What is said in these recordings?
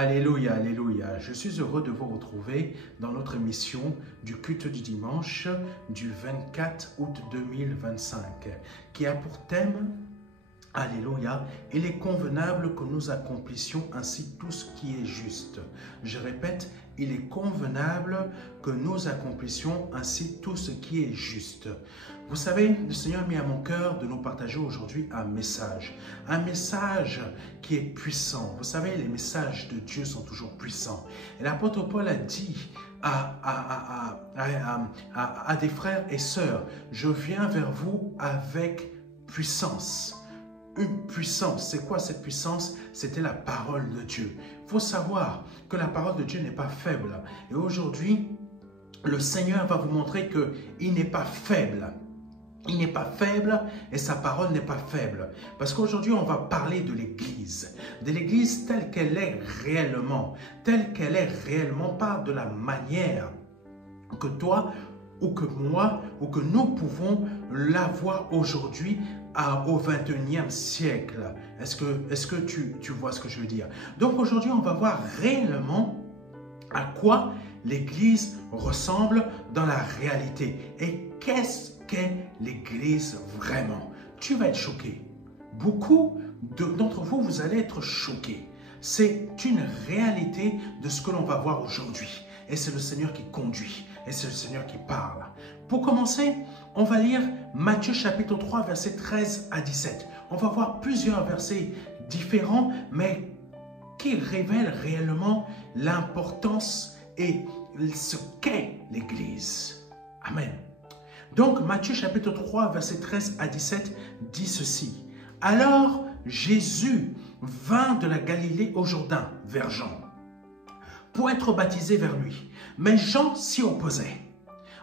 Alléluia, alléluia. Je suis heureux de vous retrouver dans notre émission du culte du dimanche du 24 août 2025 qui a pour thème, alléluia, il est convenable que nous accomplissions ainsi tout ce qui est juste. Je répète, il est convenable que nous accomplissions ainsi tout ce qui est juste. Vous savez, le Seigneur a mis à mon cœur de nous partager aujourd'hui un message qui est puissant. Vous savez, les messages de Dieu sont toujours puissants. Et l'apôtre Paul a dit à des frères et sœurs, je viens vers vous avec puissance. Une puissance. C'est quoi cette puissance? C'était la parole de Dieu. Il faut savoir que la parole de Dieu n'est pas faible. Et aujourd'hui, le Seigneur va vous montrer qu'il n'est pas faible. Il n'est pas faible et sa parole n'est pas faible. Parce qu'aujourd'hui, on va parler de l'Église telle qu'elle est réellement. Telle qu'elle est réellement, pas de la manière que toi ou que moi ou que nous pouvons la voir aujourd'hui au 21e siècle. Est-ce que tu vois ce que je veux dire? Donc aujourd'hui, on va voir réellement à quoi l'Église ressemble dans la réalité. Et qu'est-ce qu'est l'Église vraiment? Tu vas être choqué. Beaucoup d'entre vous, vous allez être choqués. C'est une réalité de ce que l'on va voir aujourd'hui. Et c'est le Seigneur qui conduit. Et c'est le Seigneur qui parle. Pour commencer, on va lire Matthieu chapitre 3, versets 13 à 17. On va voir plusieurs versets différents, mais qui révèlent réellement l'importance et ce qu'est l'Église. Amen. Donc, Matthieu chapitre 3, versets 13 à 17 dit ceci. Alors, Jésus vint de la Galilée au Jourdain, vers Jean, pour être baptisé vers lui. Mais Jean s'y opposait,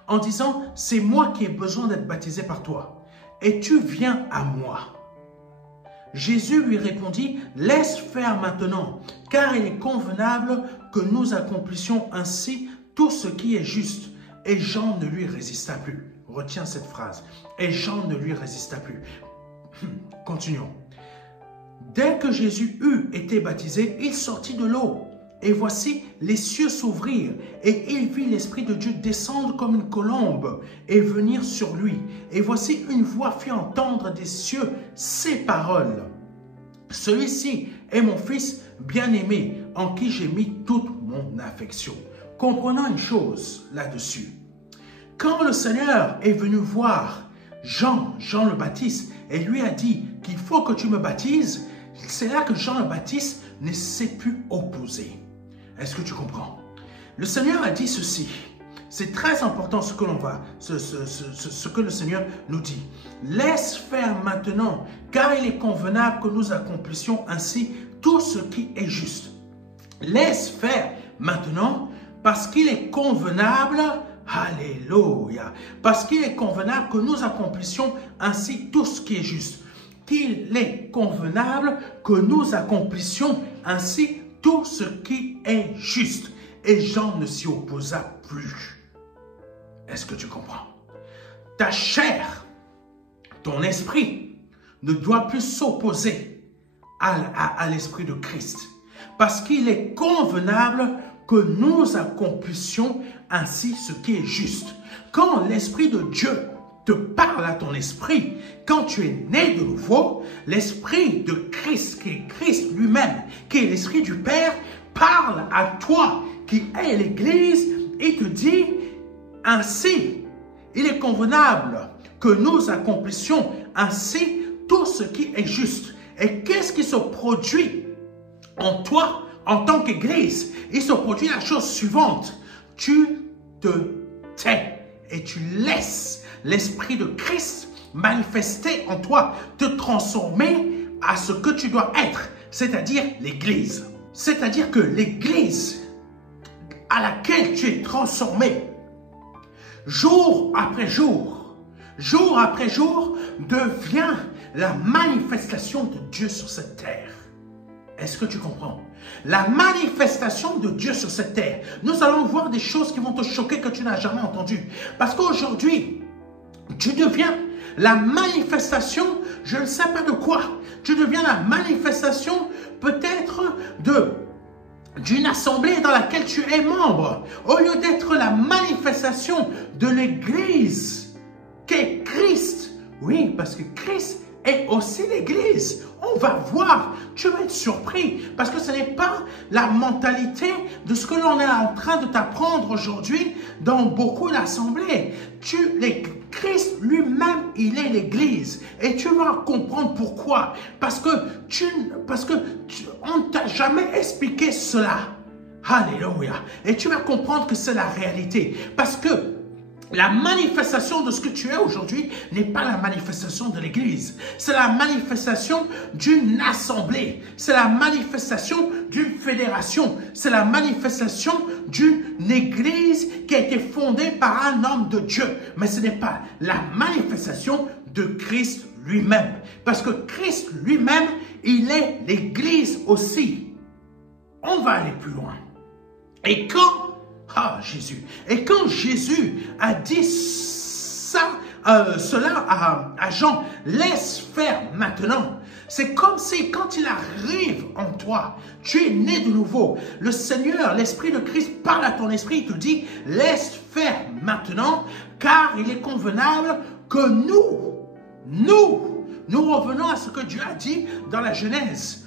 en disant, c'est moi qui ai besoin d'être baptisé par toi, et tu viens à moi. Jésus lui répondit, laisse faire maintenant, car il est convenable que nous accomplissions ainsi tout ce qui est juste. Et Jean ne lui résista plus. Retiens cette phrase. Et Jean ne lui résista plus. Continuons. Dès que Jésus eut été baptisé, il sortit de l'eau. Et voici, les cieux s'ouvrirent, et il vit l'Esprit de Dieu descendre comme une colombe et venir sur lui. Et voici, une voix fit entendre des cieux ces paroles. Celui-ci est mon Fils bien-aimé, en qui j'ai mis toute mon affection. Comprenons une chose là-dessus. Quand le Seigneur est venu voir Jean le Baptiste, et lui a dit qu'il faut que tu me baptises, c'est là que Jean le Baptiste ne s'est plus opposé. Est-ce que tu comprends? Le Seigneur a dit ceci. C'est très important ce que l'on va, ce que le Seigneur nous dit. Laisse faire maintenant, car il est convenable que nous accomplissions ainsi tout ce qui est juste. Laisse faire maintenant, parce qu'il est convenable, alléluia, parce qu'il est convenable que nous accomplissions ainsi tout ce qui est juste. Qu'il est convenable que nous accomplissions ainsi tout ce qui est juste. Et Jean ne s'y opposa plus. Est-ce que tu comprends? Ta chair, ton esprit ne doit plus s'opposer à l'esprit de Christ. Parce qu'il est convenable que nous accomplissions ainsi ce qui est juste. Quand l'Esprit de Dieu te parle à ton esprit, quand tu es né de nouveau, l'Esprit de Christ, qui est Christ lui-même, qui est l'Esprit du Père, parle à toi, qui est l'Église, et te dit, ainsi, il est convenable que nous accomplissions ainsi tout ce qui est juste. Et qu'est-ce qui se produit en toi, en tant qu'Église? Il se produit la chose suivante. Tu te tais et tu laisses l'Esprit de Christ manifester en toi, te transformer à ce que tu dois être, c'est-à-dire l'Église. C'est-à-dire que l'Église à laquelle tu es transformé, jour après jour, devient la manifestation de Dieu sur cette terre. Est-ce que tu comprends? La manifestation de Dieu sur cette terre. Nous allons voir des choses qui vont te choquer que tu n'as jamais entendues. Parce qu'aujourd'hui, tu deviens la manifestation, je ne sais pas de quoi. Tu deviens la manifestation peut-être de d'une assemblée dans laquelle tu es membre, au lieu d'être la manifestation de l'Église qu'est Christ. Oui, parce que Christ est aussi l'Église. On va voir, tu vas être surpris, parce que ce n'est pas la mentalité de ce que l'on est en train de t'apprendre aujourd'hui dans beaucoup d'assemblées. Christ lui-même, il est l'Église. Et tu vas comprendre pourquoi. Parce que on ne t'a jamais expliqué cela. Alléluia. Et tu vas comprendre que c'est la réalité. Parce que la manifestation de ce que tu es aujourd'hui n'est pas la manifestation de l'Église. C'est la manifestation d'une assemblée. C'est la manifestation d'une fédération. C'est la manifestation d'une Église qui a été fondée par un homme de Dieu. Mais ce n'est pas la manifestation de Christ lui-même. Parce que Christ lui-même, il est l'Église aussi. On va aller plus loin. Et quand Jésus. Et quand Jésus a dit cela à Jean, laisse faire maintenant. C'est comme si quand il arrive en toi, tu es né de nouveau. Le Seigneur, l'Esprit de Christ parle à ton esprit, il te dit, laisse faire maintenant, car il est convenable que nous revenons à ce que Dieu a dit dans la Genèse.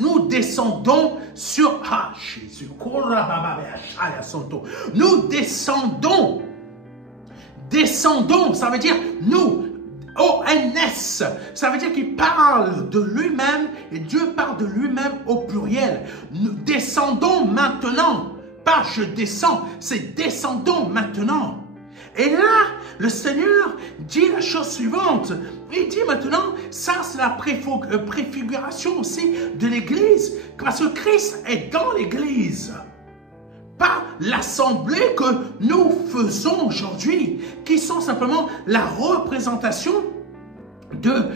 Nous descendons sur Jésus. Nous descendons, ça veut dire nous, ONS, ça veut dire qu'il parle de lui-même et Dieu parle de lui-même au pluriel. Nous descendons maintenant, pas je descends, c'est descendons maintenant. Et là, le Seigneur dit la chose suivante. Il dit maintenant, ça c'est la préfiguration aussi de l'Église. Parce que Christ est dans l'Église. Pas l'assemblée que nous faisons aujourd'hui, qui sont simplement la représentation de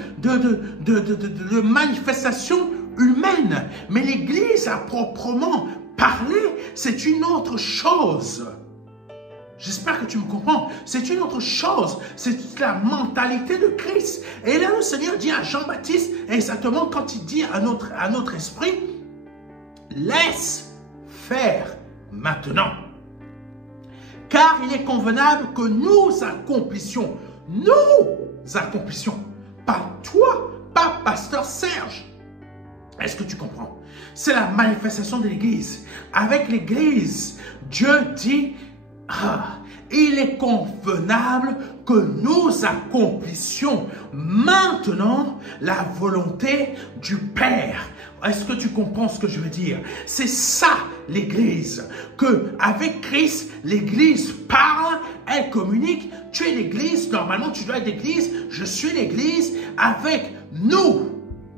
manifestations humaines. Mais l'Église à proprement parler, c'est une autre chose. J'espère que tu me comprends. C'est une autre chose. C'est la mentalité de Christ. Et là, le Seigneur dit à Jean-Baptiste, exactement quand il dit à notre esprit, laisse faire maintenant. Car il est convenable que nous accomplissions, pas toi, pas Pasteur Serge. Est-ce que tu comprends? C'est la manifestation de l'Église. Avec l'Église, Dieu dit, il est convenable que nous accomplissions maintenant la volonté du Père. Est-ce que tu comprends ce que je veux dire? C'est ça l'Église. Que avec Christ, l'Église parle, elle communique. Tu es l'Église, normalement tu dois être l'Église, je suis l'Église avec nous.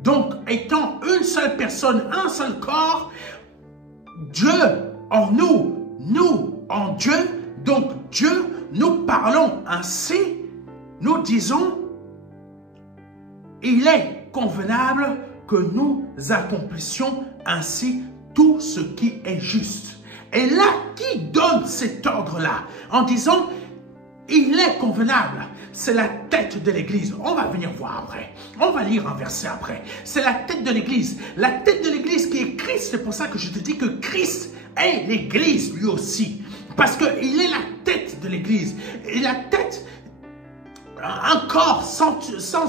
Donc étant une seule personne, un seul corps, Dieu en nous, nous en Dieu. Donc Dieu, nous parlons ainsi, nous disons, il est convenable que nous accomplissions ainsi tout ce qui est juste. Et là, qui donne cet ordre-là? En disant, il est convenable. C'est la tête de l'Église. On va venir voir après. On va lire un verset après. C'est la tête de l'Église. La tête de l'Église qui est Christ. C'est pour ça que je te dis que Christ est l'Église lui aussi. Parce qu'il est la tête de l'Église. Et la tête, un corps sans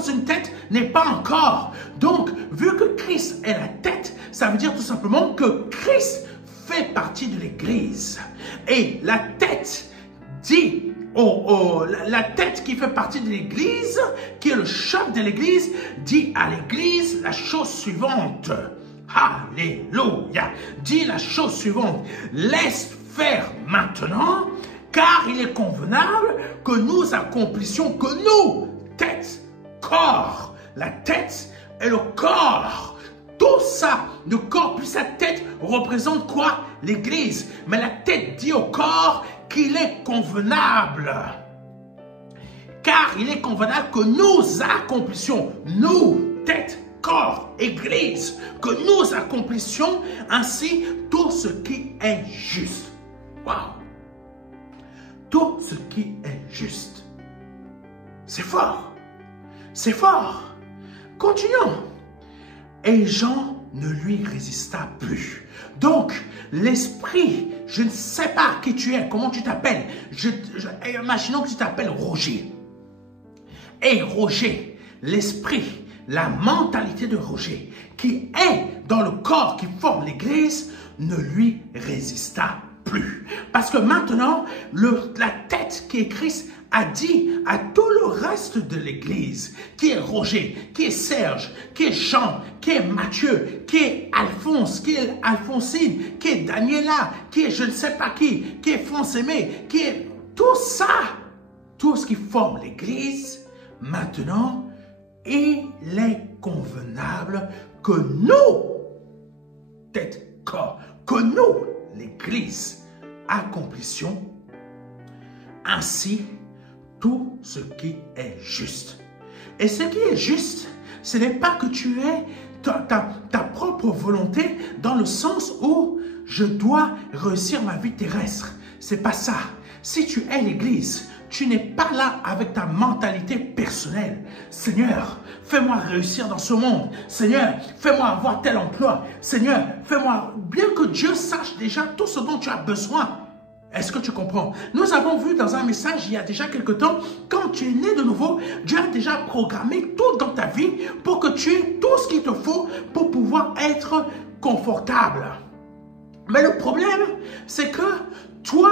une tête n'est pas un corps. Donc, vu que Christ est la tête, ça veut dire tout simplement que Christ fait partie de l'Église. Et la tête dit, la tête qui fait partie de l'Église, qui est le chef de l'Église, dit à l'Église la chose suivante. Alléluia. Dit la chose suivante. Laisse faire maintenant, car il est convenable que nous accomplissions, que nous, tête, corps, la tête et le corps, tout ça, le corps puis sa tête représente quoi? L'Église. Mais la tête dit au corps qu'il est convenable. Car il est convenable que nous accomplissions, nous, tête, corps, Église, que nous accomplissions ainsi tout ce qui est juste. Wow! Tout ce qui est juste. C'est fort. C'est fort. Continuons. Et Jean ne lui résista plus. Donc, l'esprit, je ne sais pas qui tu es, comment tu t'appelles. Imaginons que tu t'appelles Roger. Et Roger, l'esprit, la mentalité de Roger, qui est dans le corps qui forme l'Église, ne lui résista plus. Parce que maintenant, la tête qui est Christ a dit à tout le reste de l'Église, qui est Roger, qui est Serge, qui est Jean, qui est Mathieu, qui est Alphonse, qui est Alphonsine, qui est Daniela, qui est je ne sais pas qui est Fonse-Aimé, qui est tout ça, tout ce qui forme l'Église, maintenant, il est convenable que nous, tête, corps, que nous, l'Église, accomplissions ainsi tout ce qui est juste. Et ce qui est juste, ce n'est pas que tu aies ta propre volonté dans le sens où je dois réussir ma vie terrestre. C'est pas ça. Si tu es l'Église, tu n'es pas là avec ta mentalité personnelle. Seigneur, fais-moi réussir dans ce monde. Seigneur, fais-moi avoir tel emploi. Seigneur, fais-moi... Bien que Dieu sache déjà tout ce dont tu as besoin. Est-ce que tu comprends? Nous avons vu dans un message il y a déjà quelque temps, quand tu es né de nouveau, Dieu a déjà programmé tout dans ta vie pour que tu aies tout ce qu'il te faut pour pouvoir être confortable. Mais le problème, c'est que toi,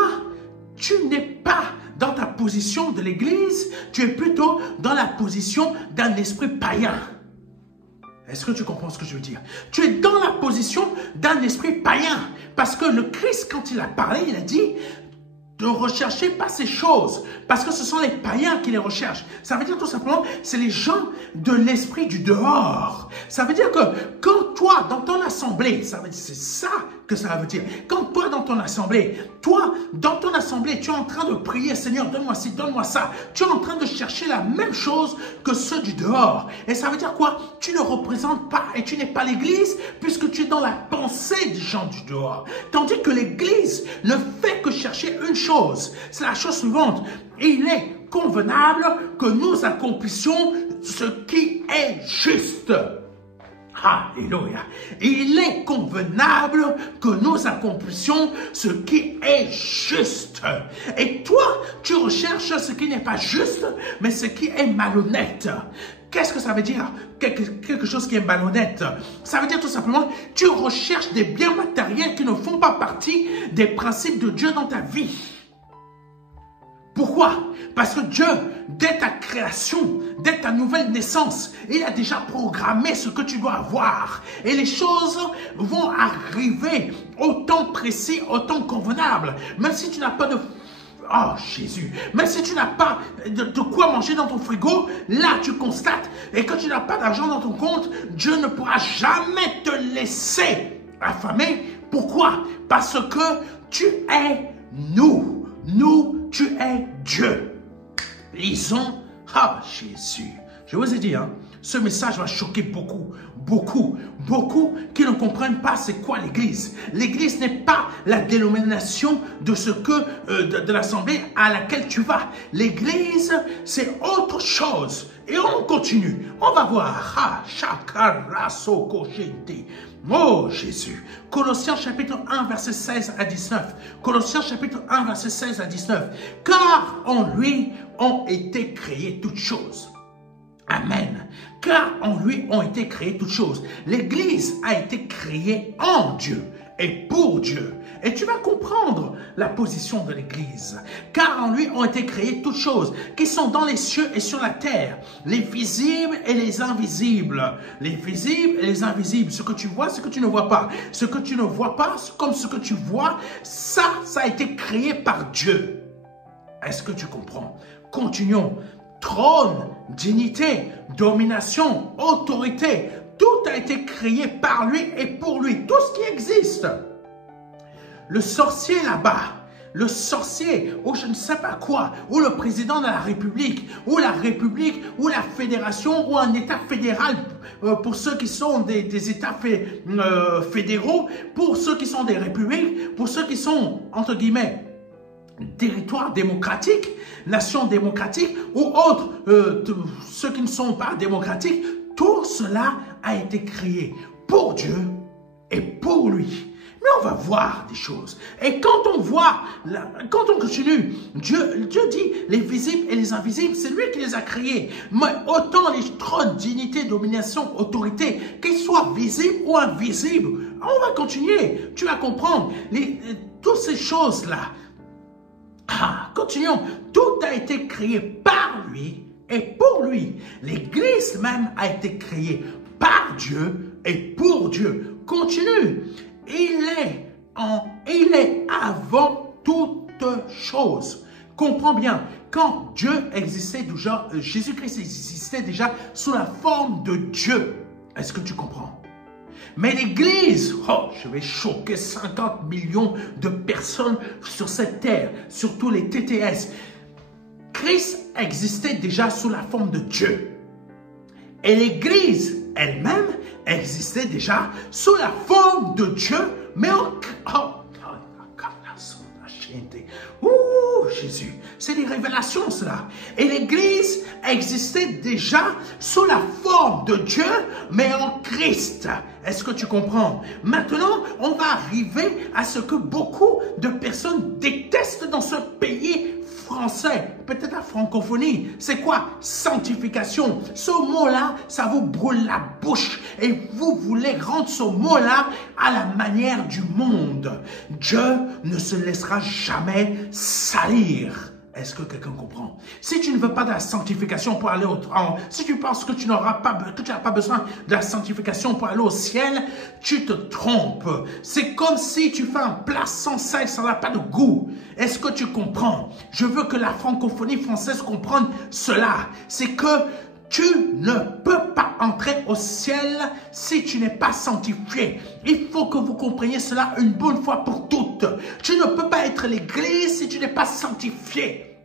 tu n'es pas dans ta position de l'Église, tu es plutôt dans la position d'un esprit païen. Est-ce que tu comprends ce que je veux dire? Tu es dans la position d'un esprit païen. Parce que le Christ, quand il a parlé, il a dit ne recherchez pas ces choses. Parce que ce sont les païens qui les recherchent. Ça veut dire tout simplement, c'est les gens de l'esprit du dehors. Ça veut dire que quand toi, dans ton assemblée, c'est ça que ça veut dire. Quand toi, dans ton assemblée, tu es en train de prier, Seigneur, donne-moi ci, donne-moi ça. Tu es en train de chercher la même chose que ceux du dehors. Et ça veut dire quoi? Tu ne représentes pas et tu n'es pas l'Église puisque tu es dans la pensée des gens du dehors. Tandis que l'Église ne fait que chercher une chose. C'est la chose suivante. Il est convenable que nous accomplissions ce qui est juste. Alléluia. Il est convenable que nous accomplissions ce qui est juste. Et toi, tu recherches ce qui n'est pas juste, mais ce qui est malhonnête. Qu'est-ce que ça veut dire? Quelque chose qui est malhonnête. Ça veut dire tout simplement, tu recherches des biens matériels qui ne font pas partie des principes de Dieu dans ta vie. Pourquoi? Parce que Dieu, dès ta création, dès ta nouvelle naissance, il a déjà programmé ce que tu dois avoir. Et les choses vont arriver au temps précis, au temps convenable. Même si tu n'as pas de... Oh Jésus, même si tu n'as pas de quoi manger dans ton frigo, là tu constates, et que tu n'as pas d'argent dans ton compte, Dieu ne pourra jamais te laisser affamer. Pourquoi? Parce que tu es nous. Nous, tu es Dieu. Lisons, Jésus. Je vous ai dit, ce message va choquer beaucoup qui ne comprennent pas c'est quoi l'Église. L'Église n'est pas la dénomination de ce que de l'assemblée à laquelle tu vas. L'Église, c'est autre chose. Et on continue. On va voir. Oh Jésus. Colossiens chapitre 1 verset 16 à 19. Colossiens chapitre 1 verset 16 à 19. Car en lui ont été créées toutes choses. Amen. Car en lui ont été créées toutes choses. L'Église a été créée en Dieu et pour Dieu. Et tu vas comprendre la position de l'Église. Car en lui ont été créées toutes choses qui sont dans les cieux et sur la terre. Les visibles et les invisibles. Les visibles et les invisibles. Ce que tu vois, ce que tu ne vois pas. Ce que tu ne vois pas, comme ce que tu vois, ça a été créé par Dieu. Est-ce que tu comprends? Continuons. Trône, dignité, domination, autorité, tout a été créé par lui et pour lui. Tout ce qui existe. Le sorcier là-bas, le sorcier, ou je ne sais pas quoi, ou le président de la République, ou la République, ou la fédération, ou un État fédéral, pour ceux qui sont des États fédéraux, pour ceux qui sont des républiques, pour ceux qui sont, entre guillemets, territoire démocratique, nation démocratique ou autres, ceux qui ne sont pas démocratiques, tout cela a été créé pour Dieu et pour lui. Mais on va voir des choses. Et quand on voit, quand on continue, Dieu dit les visibles et les invisibles, c'est lui qui les a créés. Mais autant les trônes, dignité, domination, autorité, qu'ils soient visibles ou invisibles, on va continuer. Tu vas comprendre. Toutes ces choses-là. Continuons. Tout a été créé par lui et pour lui. L'Église même a été créée par Dieu et pour Dieu. Continue. Il est avant toute chose. Comprends bien, quand Dieu existait déjà, Jésus-Christ existait déjà sous la forme de Dieu. Est-ce que tu comprends? Mais l'Église, je vais choquer 50 millions de personnes sur cette terre, surtout les TTS. Christ existait déjà sous la forme de Dieu. Et l'Église elle-même existait déjà sous la forme de Dieu, mais Jésus, c'est des révélations cela. Et l'Église existait déjà sous la forme de Dieu, mais en Christ. Est-ce que tu comprends? Maintenant, on va arriver à ce que beaucoup de personnes détestent dans ce pays français, peut-être la francophonie. C'est quoi? Sanctification. Ce mot-là, ça vous brûle la bouche et vous voulez rendre ce mot-là à la manière du monde. Dieu ne se laissera jamais salir. Est-ce que quelqu'un comprend? Si tu ne veux pas de la sanctification pour aller au trône, si tu penses que tu n'as pas besoin de la sanctification pour aller au ciel, tu te trompes. C'est comme si tu fais un plat sans sel, ça n'a pas de goût. Est-ce que tu comprends? Je veux que la francophonie française comprenne cela. C'est que tu ne peux pas entrer au ciel si tu n'es pas sanctifié. Il faut que vous compreniez cela une bonne fois pour toutes. Tu ne peux pas être l'Église si tu n'es pas sanctifié.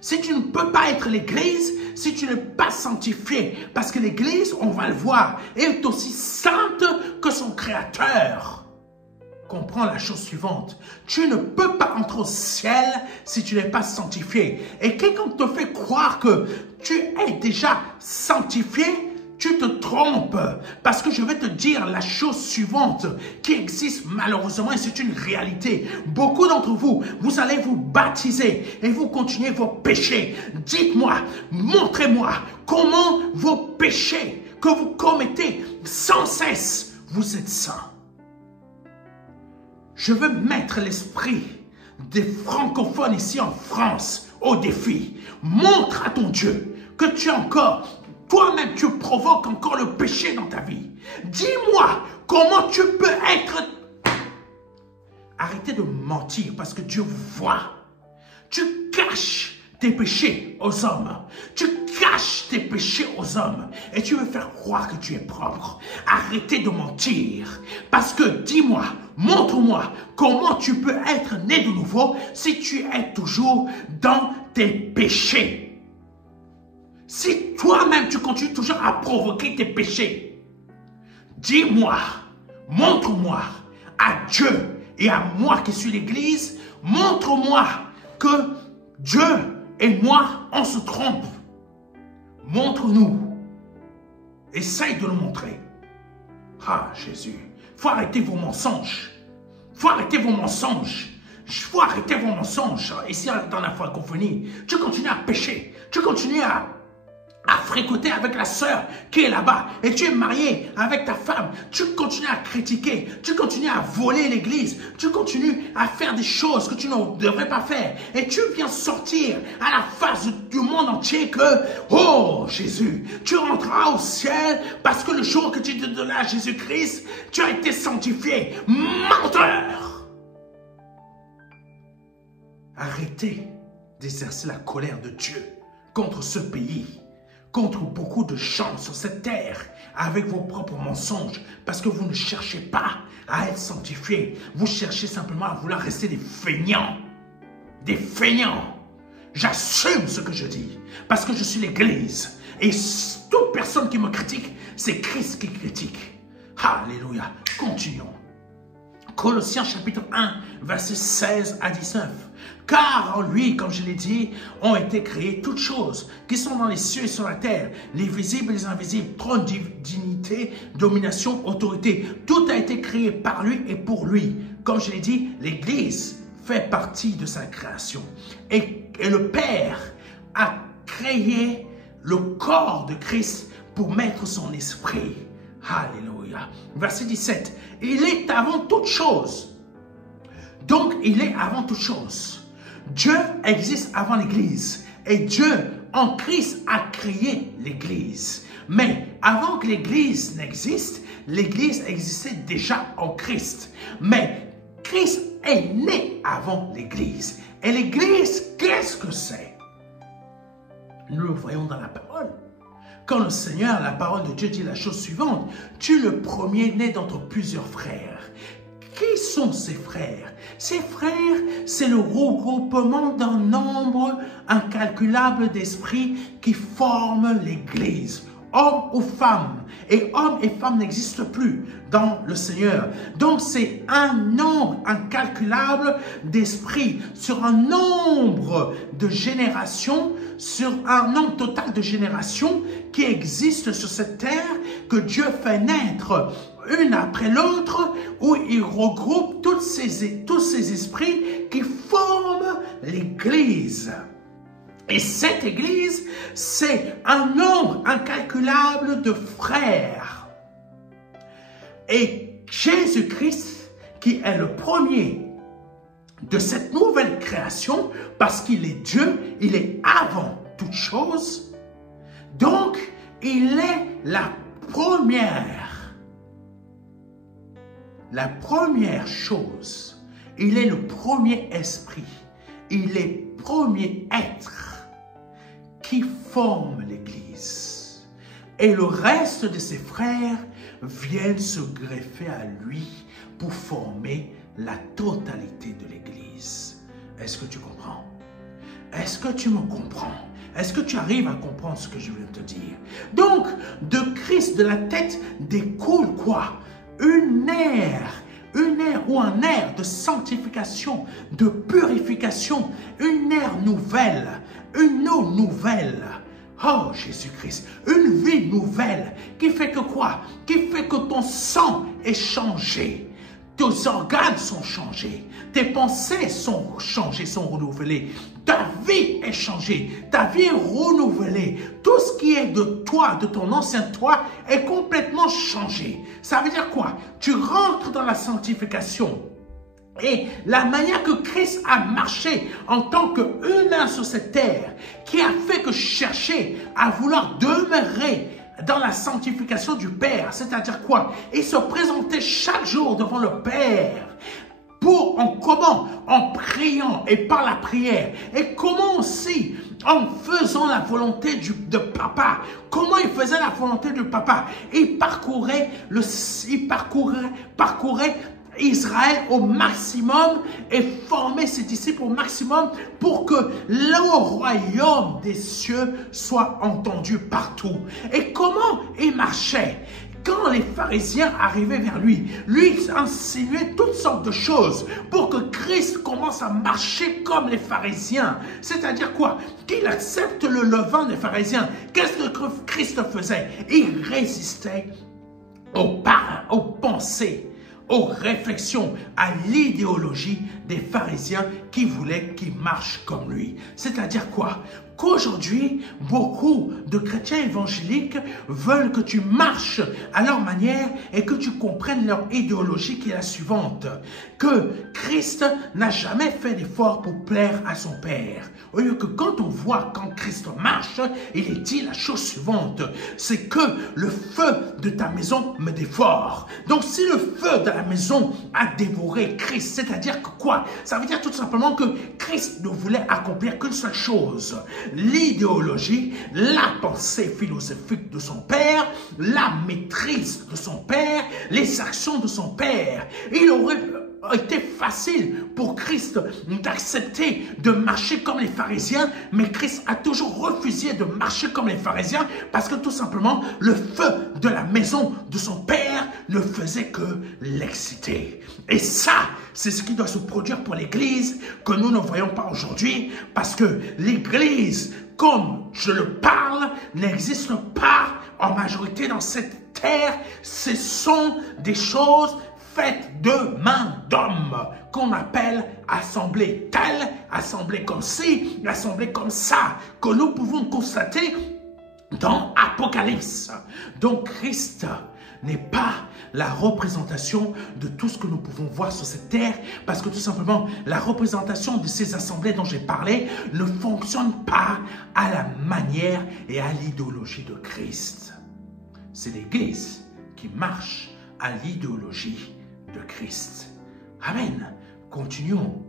Si tu ne peux pas être l'Église si tu n'es pas sanctifié. Parce que l'Église, on va le voir, est aussi sainte que son Créateur. Comprends la chose suivante. Tu ne peux pas entrer au ciel si tu n'es pas sanctifié. Et quelqu'un te fait croire que tu es déjà sanctifié, tu te trompes. Parce que je vais te dire la chose suivante qui existe malheureusement et c'est une réalité. Beaucoup d'entre vous, vous allez vous baptiser et vous continuez vos péchés. Dites-moi, montrez-moi comment vos péchés que vous commettez sans cesse, vous êtes saints. Je veux mettre l'esprit des francophones ici en France au défi. Montre à ton Dieu que tu es encore, toi-même tu provoques encore le péché dans ta vie. Dis-moi comment tu peux être... Arrêtez de mentir parce que Dieu vous voit. Tu caches tes péchés aux hommes. Tu caches tes péchés aux hommes et tu veux faire croire que tu es propre. Arrêtez de mentir parce que dis-moi, montre-moi comment tu peux être né de nouveau si tu es toujours dans tes péchés. Si toi-même tu continues toujours à provoquer tes péchés, dis-moi, montre-moi à Dieu et à moi qui suis l'Église, montre-moi que Dieu et moi, on se trompe. Montre-nous. Essaye de nous montrer. Ah, Jésus. Il faut arrêter vos mensonges. Il faut arrêter vos mensonges. Il faut arrêter vos mensonges. Ici, dans la francophonie, tu continues à pécher. Tu continues à fréquenter avec la sœur qui est là-bas et tu es marié avec ta femme, tu continues à critiquer, tu continues à voler l'église, tu continues à faire des choses que tu ne devrais pas faire et tu viens sortir à la face du monde entier que, oh Jésus, tu rentreras au ciel parce que le jour que tu te donnes à Jésus-Christ, tu as été sanctifié. Menteur! Arrêtez d'exercer la colère de Dieu contre ce pays, contre beaucoup de gens sur cette terre, avec vos propres mensonges, parce que vous ne cherchez pas à être sanctifiés. Vous cherchez simplement à vouloir rester des feignants. Des feignants. J'assume ce que je dis, parce que je suis l'Église. Et toute personne qui me critique, c'est Christ qui critique. Alléluia. Continuons. Colossiens chapitre 1, versets 16 à 19. Car en lui, comme je l'ai dit, ont été créées toutes choses qui sont dans les cieux et sur la terre, les visibles et les invisibles, trône, dignité, domination, autorité. Tout a été créé par lui et pour lui. Comme je l'ai dit, l'Église fait partie de sa création. Et le Père a créé le corps de Christ pour mettre son esprit. Alléluia. Verset 17. Il est avant toute chose. Donc, il est avant toute chose. Dieu existe avant l'Église. Et Dieu, en Christ, a créé l'Église. Mais avant que l'Église n'existe, l'Église existait déjà en Christ. Mais Christ est né avant l'Église. Et l'Église, qu'est-ce que c'est? Nous le voyons dans la parole. Quand le Seigneur, la parole de Dieu, dit la chose suivante, « Tu es le premier-né d'entre plusieurs frères. » Qui sont ces frères? Ces frères, c'est le regroupement d'un nombre incalculable d'esprits qui forment l'Église. Hommes ou femmes. Et hommes et femmes n'existent plus dans le Seigneur. Donc c'est un nombre incalculable d'esprits sur un nombre de générations, sur un nombre total de générations qui existent sur cette terre que Dieu fait naître une après l'autre, où il regroupe tous ces esprits qui forment l'Église. Et cette Église, c'est un nombre incalculable de frères. Et Jésus-Christ, qui est le premier de cette nouvelle création, parce qu'il est Dieu, il est avant toute chose, donc il est la première chose. Il est le premier esprit, il est le premier être qui forme l'Église. Et le reste de ses frères viennent se greffer à lui pour former la totalité de l'Église. Est-ce que tu comprends? Est-ce que tu me comprends? Est-ce que tu arrives à comprendre ce que je viens de te dire? Donc, de Christ, de la tête, découle quoi? Une ère ou un air de sanctification, de purification, une ère nouvelle, une eau nouvelle. Oh Jésus-Christ, une vie nouvelle qui fait que quoi? Qui fait que ton sang est changé. Tes organes sont changés, tes pensées sont changées, sont renouvelées, ta vie est changée, ta vie est renouvelée. Tout ce qui est de toi, de ton ancien toi, est complètement changé. Ça veut dire quoi? Tu rentres dans la sanctification. Et la manière que Christ a marché en tant qu'humain sur cette terre, qui a fait que chercher à vouloir demeurer dans la sanctification du Père, c'est-à-dire quoi? Il se présentait chaque jour devant le Père. Comment? En priant et par la prière. Et comment aussi? En faisant la volonté de Papa. Comment il faisait la volonté de Papa? Il parcourait Israël au maximum et formait ses disciples au maximum pour que le royaume des cieux soit entendu partout. Et comment il marchait? Quand les pharisiens arrivaient vers lui, lui insinuait toutes sortes de choses pour que Christ commence à marcher comme les pharisiens. C'est-à-dire quoi? Qu'il accepte le levain des pharisiens. Qu'est-ce que Christ faisait? Il résistait aux pensées, aux réflexions, à l'idéologie des pharisiens qui voulaient qu'il marche comme lui. C'est-à-dire quoi? Qu'aujourd'hui, beaucoup de chrétiens évangéliques veulent que tu marches à leur manière et que tu comprennes leur idéologie qui est la suivante. Que Christ n'a jamais fait d'effort pour plaire à son Père. Au lieu que quand on voit quand Christ marche, il est dit la chose suivante. C'est que le feu de ta maison me dévore. Donc si le feu de la maison a dévoré Christ, c'est-à-dire que quoi? Ça veut dire tout simplement que Christ ne voulait accomplir qu'une seule chose. L'idéologie, la pensée philosophique de son Père, la maîtrise de son Père, les actions de son Père. Il aurait été facile pour Christ d'accepter de marcher comme les pharisiens, mais Christ a toujours refusé de marcher comme les pharisiens parce que tout simplement, le feu de la maison de son Père ne faisait que l'exciter. Et ça, c'est ce qui doit se produire pour l'Église que nous ne voyons pas aujourd'hui parce que l'Église, comme je le parle, n'existe pas en majorité dans cette terre. Ce sont des choses faites de main d'homme, qu'on appelle assemblée telle, assemblée comme ci, assemblée comme ça, que nous pouvons constater dans Apocalypse. Donc Christ n'est pas la représentation de tout ce que nous pouvons voir sur cette terre, parce que tout simplement, la représentation de ces assemblées dont j'ai parlé ne fonctionne pas à la manière et à l'idéologie de Christ. C'est l'Église qui marche à l'idéologie de Christ. Amen. Continuons.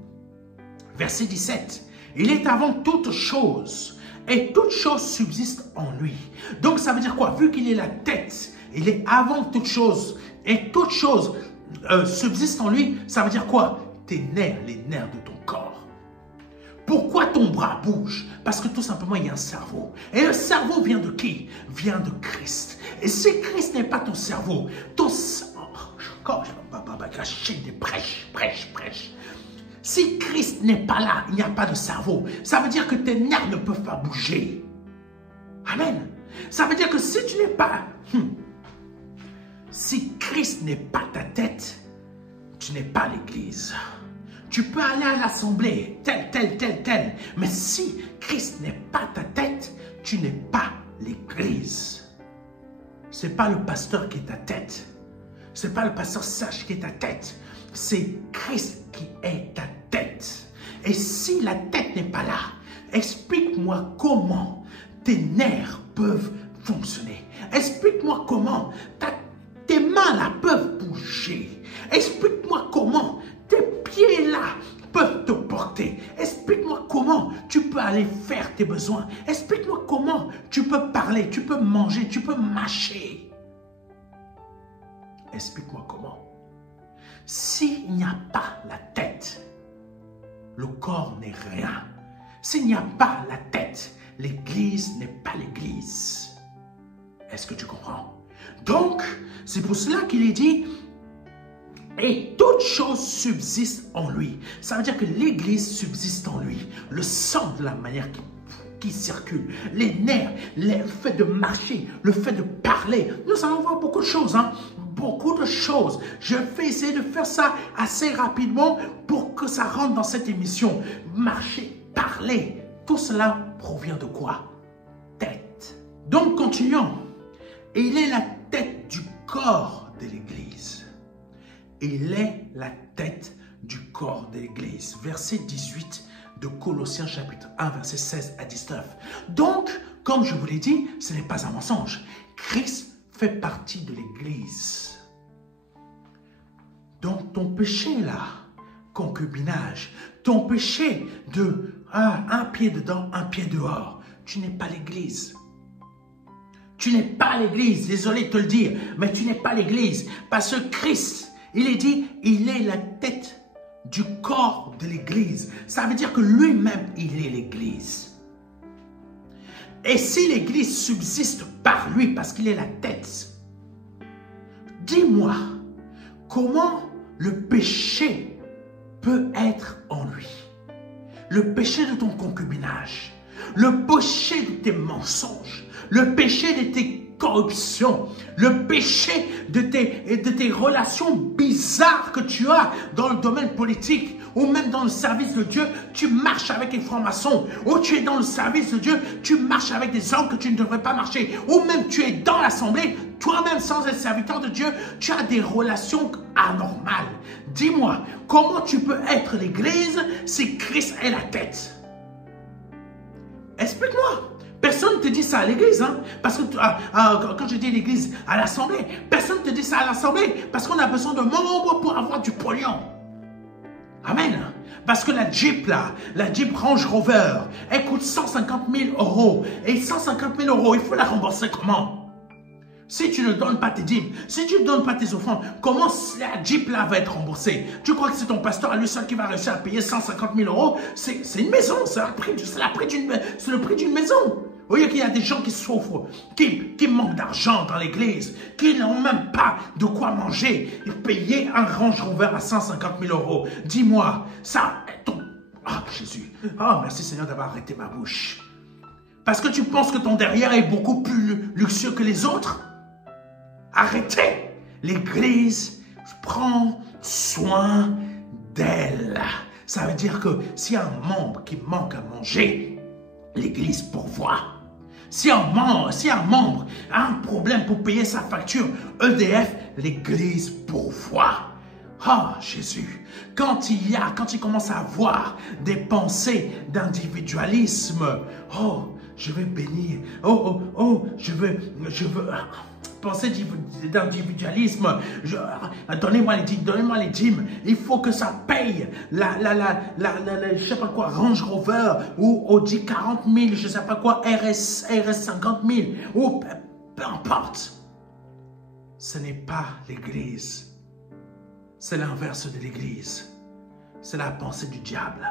Verset 17. Il est avant toute chose, et toute chose subsiste en lui. Donc ça veut dire quoi? Vu qu'il est la tête, il est avant toute chose, et toute chose subsiste en lui, ça veut dire quoi? Tes nerfs, les nerfs de ton corps. Pourquoi ton bras bouge? Parce que tout simplement, il y a un cerveau. Et le cerveau vient de qui? Vient de Christ. Et si Christ n'est pas ton cerveau, ton cerveau, prêche. Si Christ n'est pas là, il n'y a pas de cerveau. Ça veut dire que tes nerfs ne peuvent pas bouger. Amen. Ça veut dire que si tu n'es pas... Si Christ n'est pas ta tête, tu n'es pas l'Église. Tu peux aller à l'assemblée, tel. Mais si Christ n'est pas ta tête, tu n'es pas l'Église. Ce n'est pas le pasteur qui est ta tête. Ce n'est pas le pasteur Serge qui est ta tête. C'est Christ qui est ta tête. Et si la tête n'est pas là, explique-moi comment tes nerfs peuvent fonctionner. Explique-moi comment tes mains là peuvent bouger. Explique-moi comment tes pieds là peuvent te porter. Explique-moi comment tu peux aller faire tes besoins. Explique-moi comment tu peux parler, tu peux manger, tu peux mâcher. Explique-moi comment. S'il n'y a pas la tête, le corps n'est rien. S'il n'y a pas la tête, l'Église n'est pas l'Église. Est-ce que tu comprends? Donc, c'est pour cela qu'il est dit, et toute chose subsiste en lui. Ça veut dire que l'Église subsiste en lui. Le sang de la manière qui circule, les nerfs, le fait de marcher, le fait de parler. Nous allons voir beaucoup de choses, beaucoup de choses. Je vais essayer de faire ça assez rapidement pour que ça rentre dans cette émission. Marcher, parler, tout cela provient de quoi? Tête. Donc, continuons. Et il est la tête du corps de l'Église. Il est la tête du corps de l'Église. Verset 18 de Colossiens chapitre 1, verset 16 à 19. Donc, comme je vous l'ai dit, ce n'est pas un mensonge. Christ fait partie de l'Église. Donc, ton péché là, concubinage, ton péché de un pied dedans, un pied dehors, tu n'es pas l'Église. Tu n'es pas l'Église, désolé de te le dire, mais tu n'es pas l'Église. Parce que Christ, il est dit, il est la tête du corps de l'Église. Ça veut dire que lui-même, il est l'Église. Et si l'Église subsiste par lui, parce qu'il est la tête, dis-moi, comment le péché peut être en lui? Le péché de ton concubinage, le péché de tes mensonges, le péché de tes corruptions, le péché de tes relations bizarres que tu as dans le domaine politique ou même dans le service de Dieu, tu marches avec les francs-maçons, ou tu es dans le service de Dieu, tu marches avec des hommes que tu ne devrais pas marcher, ou même tu es dans l'assemblée, toi-même sans être serviteur de Dieu, tu as des relations anormales. Dis-moi, comment tu peux être l'Église si Christ est la tête? Explique-moi. Personne ne te dit ça à l'église, parce que quand je dis l'église, à l'assemblée, personne ne te dit ça à l'assemblée, parce qu'on a besoin de membres pour avoir du pognon. Amen. Parce que la Jeep là, la Jeep Range Rover, elle coûte 150 000 €. Et 150 000 €, il faut la rembourser comment? Si tu ne donnes pas tes dîmes, si tu ne donnes pas tes offrandes, comment la Jeep là va être remboursée? Tu crois que c'est ton pasteur à lui seul qui va réussir à payer 150 000 euros? C'est une maison, c'est le prix d'une maison. Vous voyez qu'il y a des gens qui souffrent, qui manquent d'argent dans l'église, qui n'ont même pas de quoi manger et payer un Range Rover à 150 000 euros. Dis-moi, ça... Ah, Jésus. Ah, merci Seigneur d'avoir arrêté ma bouche. Parce que tu penses que ton derrière est beaucoup plus luxueux que les autres? Arrêtez. L'église prend soin d'elle. Ça veut dire que s'il y a un membre qui manque à manger, l'église pourvoit. Si un membre a un problème pour payer sa facture EDF, l'église pourvoit. Oh Jésus, quand il commence à avoir des pensées d'individualisme, oh, je vais bénir, je veux penser d'individualisme, donnez-moi les dîmes, il faut que ça paye je sais pas quoi, Range Rover, ou Audi 40 000, je sais pas quoi, RS 50 000, ou peu importe. Ce n'est pas l'église. C'est l'inverse de l'église. C'est la pensée du diable.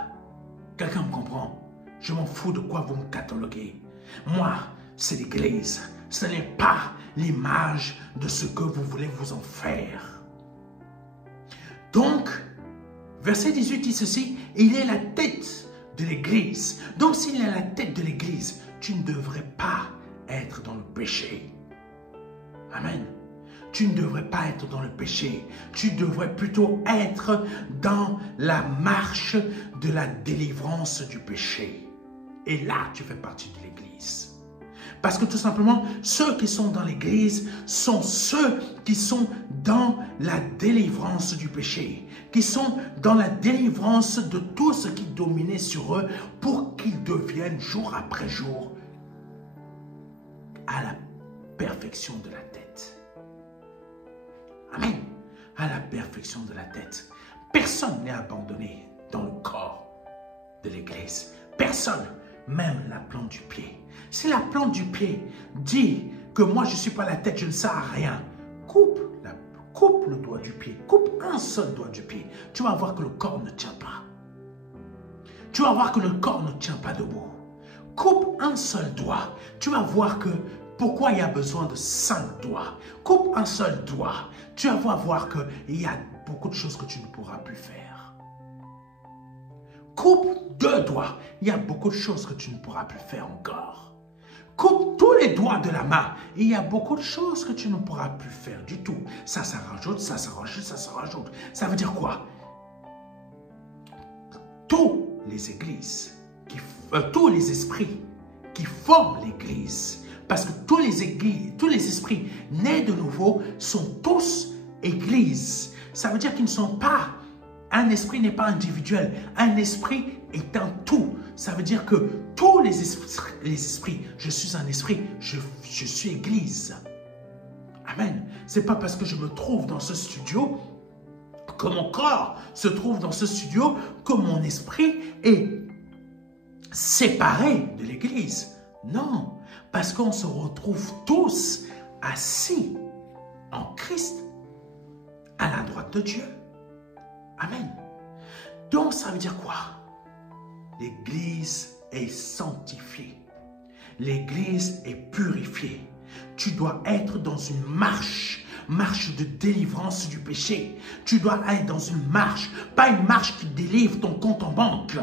Quelqu'un me comprend? Je m'en fous de quoi vous me cataloguez. Moi, c'est l'église. Ce n'est pas l'image de ce que vous voulez vous en faire. Donc, verset 18 dit ceci, il est la tête de l'église. Donc, s'il est la tête de l'église, tu ne devrais pas être dans le péché. Amen. Tu ne devrais pas être dans le péché. Tu devrais plutôt être dans la marche de la délivrance du péché. Et là, tu fais partie de l'église. Parce que tout simplement, ceux qui sont dans l'église sont ceux qui sont dans la délivrance du péché, qui sont dans la délivrance de tout ce qui dominait sur eux pour qu'ils deviennent jour après jour à la perfection de la tête. Amen. À la perfection de la tête. Personne n'est abandonné dans le corps de l'église. Personne, même la plante du pied. Si la plante du pied dit que moi je ne suis pas la tête, je ne sers à rien, coupe le doigt du pied, coupe un seul doigt du pied. Tu vas voir que le corps ne tient pas. Tu vas voir que le corps ne tient pas debout. Coupe un seul doigt. Tu vas voir que pourquoi il y a besoin de 5 doigts. Coupe un seul doigt. Tu vas voir qu'il y a beaucoup de choses que tu ne pourras plus faire. Coupe 2 doigts. Il y a beaucoup de choses que tu ne pourras plus faire encore. Coupe tous les doigts de la main. Il y a beaucoup de choses que tu ne pourras plus faire du tout. Ça rajoute, ça rajoute, ça rajoute. Ça veut dire quoi? Tous les églises, tous les esprits qui forment l'église, parce que tous les esprits nés de nouveau sont tous églises. Ça veut dire qu'ils ne sont pas, un esprit n'est pas individuel, un esprit est un tout. Ça veut dire que tous les esprits, je suis un esprit, je suis église. Amen. C'est pas parce que je me trouve dans ce studio, que mon corps se trouve dans ce studio, que mon esprit est séparé de l'église. Non. Parce qu'on se retrouve tous assis en Christ, à la droite de Dieu. Amen. Donc, ça veut dire quoi? L'église est sanctifiée. L'église est purifiée. Tu dois être dans une marche de délivrance du péché. Tu dois être dans une marche, pas une marche qui délivre ton compte en banque.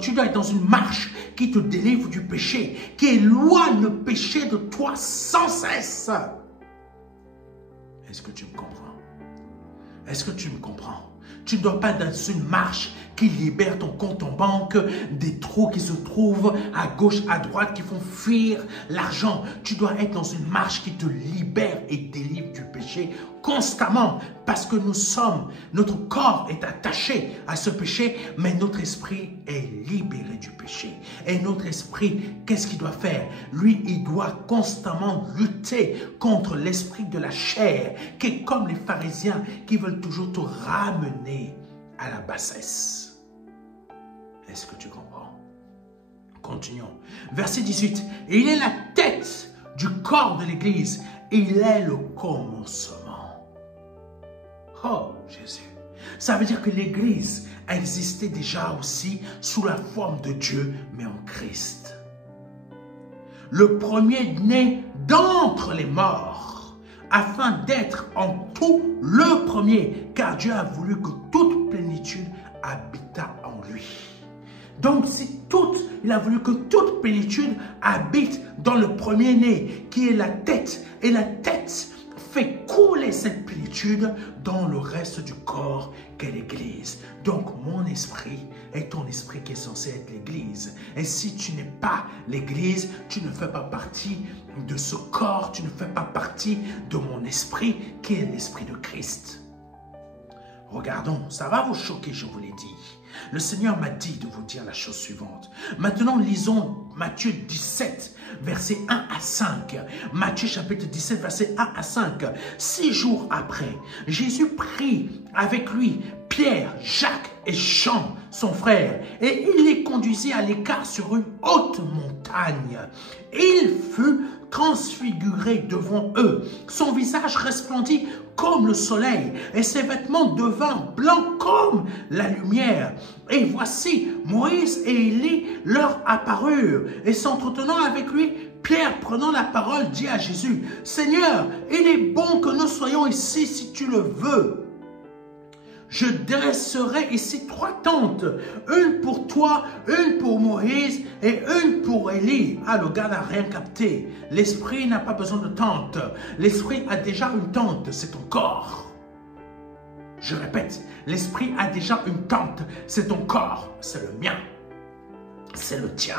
Tu dois être dans une marche qui te délivre du péché, qui éloigne le péché de toi sans cesse. Est-ce que tu me comprends? Est-ce que tu me comprends? Tu ne dois pas être dans une marche qui libère ton compte en banque des trous qui se trouvent à gauche, à droite, qui font fuir l'argent. Tu dois être dans une marche qui te libère et délivre du péché constamment, parce que notre corps est attaché à ce péché, mais notre esprit est libéré du péché. Et notre esprit, qu'est-ce qu'il doit faire? Lui, il doit constamment lutter contre l'esprit de la chair, qui est comme les pharisiens qui veulent toujours te ramener à la bassesse. Est-ce que tu comprends? Continuons. Verset 18. Et il est la tête du corps de l'Église. Il est le commencement. Oh, Jésus. Ça veut dire que l'Église existait déjà aussi sous la forme de Dieu, mais en Christ. Le premier-né d'entre les morts, afin d'être en tout le premier, car Dieu a voulu que toute plénitude habitât en lui. Donc, il a voulu que toute plénitude habite dans le premier-né, qui est la tête, et la tête fait couler cette plénitude dans le reste du corps qu'est l'Église. Donc, mon esprit est ton esprit qui est censé être l'Église. Et si tu n'es pas l'Église, tu ne fais pas partie de ce corps, tu ne fais pas partie de mon esprit qui est l'esprit de Christ. Regardons, ça va vous choquer, je vous l'ai dit. Le Seigneur m'a dit de vous dire la chose suivante. Maintenant, lisons Matthieu 17, versets 1 à 5. Matthieu chapitre 17, versets 1 à 5. 6 jours après, Jésus prit avec lui Pierre, Jacques et Jean, son frère, et il les conduisit à l'écart sur une haute montagne. Il fut transfiguré devant eux. Son visage resplendit comme le soleil, et ses vêtements devinrent blancs comme la lumière. Et voici, Moïse et Élie leur apparurent, et s'entretenant avec lui, Pierre, prenant la parole, dit à Jésus, « Seigneur, il est bon que nous soyons ici si tu le veux. Je dresserai ici 3 tentes, une pour toi, une pour Moïse et une pour Élie. » Ah, le gars n'a rien capté. L'esprit n'a pas besoin de tente. L'esprit a déjà une tente, c'est ton corps. Je répète, l'esprit a déjà une tente, c'est ton corps, c'est le mien, c'est le tien.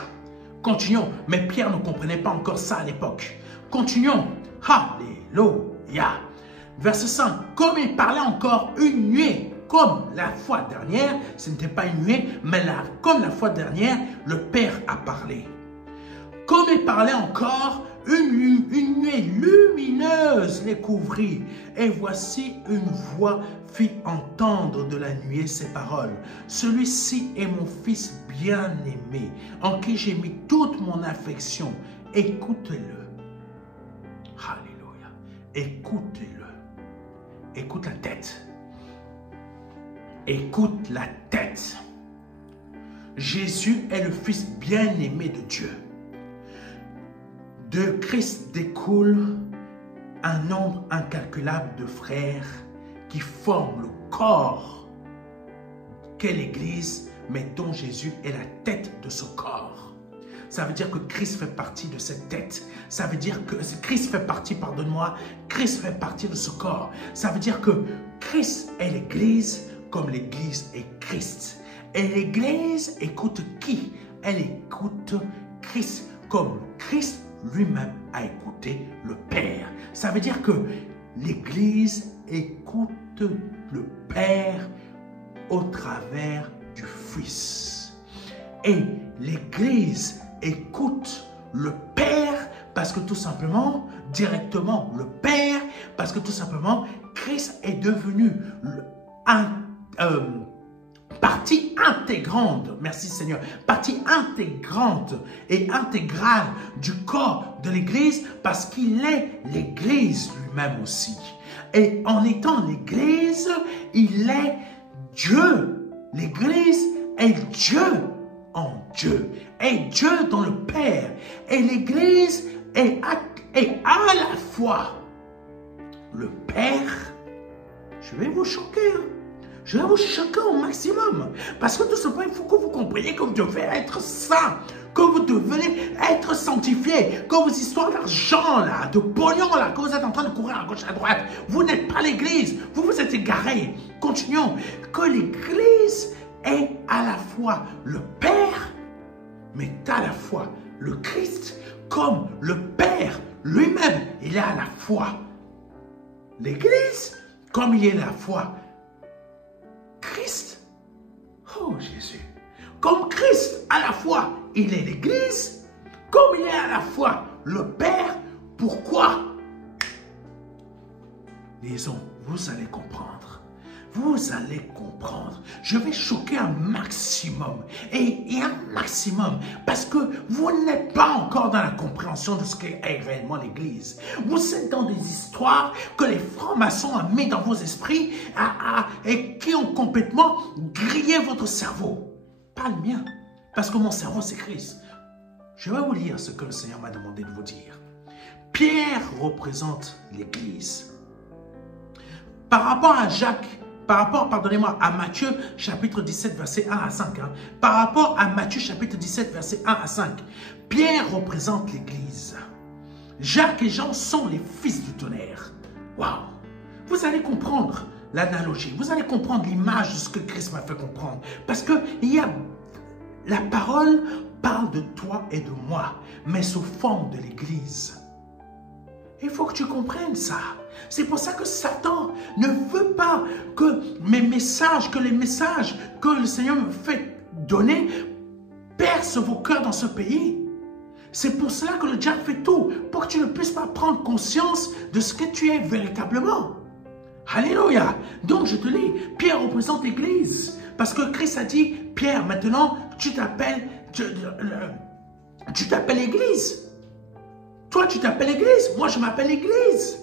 Continuons, mais Pierre ne comprenait pas encore ça à l'époque. Continuons. Alléluia. Verset 5. Comme il parlait encore une nuée, comme la fois dernière, ce n'était pas une nuée, mais comme la fois dernière, le Père a parlé. Comme il parlait encore, une nuée lumineuse les couvrit. Et voici une voix fit entendre de la nuée ces paroles. Celui-ci est mon fils bien-aimé, en qui j'ai mis toute mon affection. Écoutez-le. Alléluia. Écoutez-le. Écoute la tête. Écoute la tête. Jésus est le fils bien-aimé de Dieu. De Christ découle un nombre incalculable de frères qui forment le corps qu'est l'Église, mais dont Jésus est la tête de ce corps. Ça veut dire que Christ fait partie de cette tête. Ça veut dire que Christ fait partie, pardonne-moi, Christ fait partie de ce corps. Ça veut dire que Christ est l'Église comme l'Église est Christ. Et l'Église écoute qui? Elle écoute Christ comme Christ lui-même a écouté le Père. Ça veut dire que l'Église écoute le Père au travers du Fils. Et l'Église écoute le Père parce que tout simplement, directement le Père, parce que tout simplement, Christ est devenu partie intégrante, merci Seigneur, partie intégrante et intégrale du corps de l'Église parce qu'il est l'Église lui-même aussi. Et en étant l'Église, il est Dieu. L'Église est Dieu en Dieu, est Dieu dans le Père. Et l'Église est à la fois le Père. Je vais vous choquer, Je vais vous choquer au maximum. Parce que tout simplement, il faut que vous compreniez que vous devez être saint, que vous devez être sanctifié, que vos histoires d'argent, là, de pognon, là, que vous êtes en train de courir à gauche, à droite, vous n'êtes pas l'Église, vous vous êtes égarés. Continuons. Que l'Église est à la fois le Père, mais à la fois le Christ, comme le Père lui-même, il est à la fois l'Église, comme il est à la fois Christ. Oh Jésus. Comme Christ, à la fois, il est l'Église, comme il est à la fois le Père. Pourquoi? Lisons, vous allez comprendre. vous allez comprendre. Je vais choquer un maximum et un maximum parce que vous n'êtes pas encore dans la compréhension de ce qu'est réellement l'Église. Vous êtes dans des histoires que les francs-maçons ont mis dans vos esprits et qui ont complètement grillé votre cerveau. Pas le mien, parce que mon cerveau c'est Christ. Je vais vous lire ce que le Seigneur m'a demandé de vous dire. Pierre représente l'Église. Par rapport à pardonnez-moi, à Matthieu chapitre 17, verset 1 à 5. Par rapport à Matthieu chapitre 17, verset 1 à 5, Pierre représente l'Église. Jacques et Jean sont les fils du tonnerre. Waouh! Vous allez comprendre l'analogie, vous allez comprendre l'image de ce que Christ m'a fait comprendre. Parce que la parole parle de toi et de moi, mais sous forme de l'Église. Il faut que tu comprennes ça. C'est pour ça que Satan ne veut pas que les messages que le Seigneur me fait donner percent vos cœurs dans ce pays. C'est pour cela que le diable fait tout, pour que tu ne puisses pas prendre conscience de ce que tu es véritablement. Alléluia. Donc je te lis, Pierre représente l'Église. Parce que Christ a dit, Pierre, maintenant, tu t'appelles Église. Toi, tu t'appelles Église. Moi, je m'appelle Église.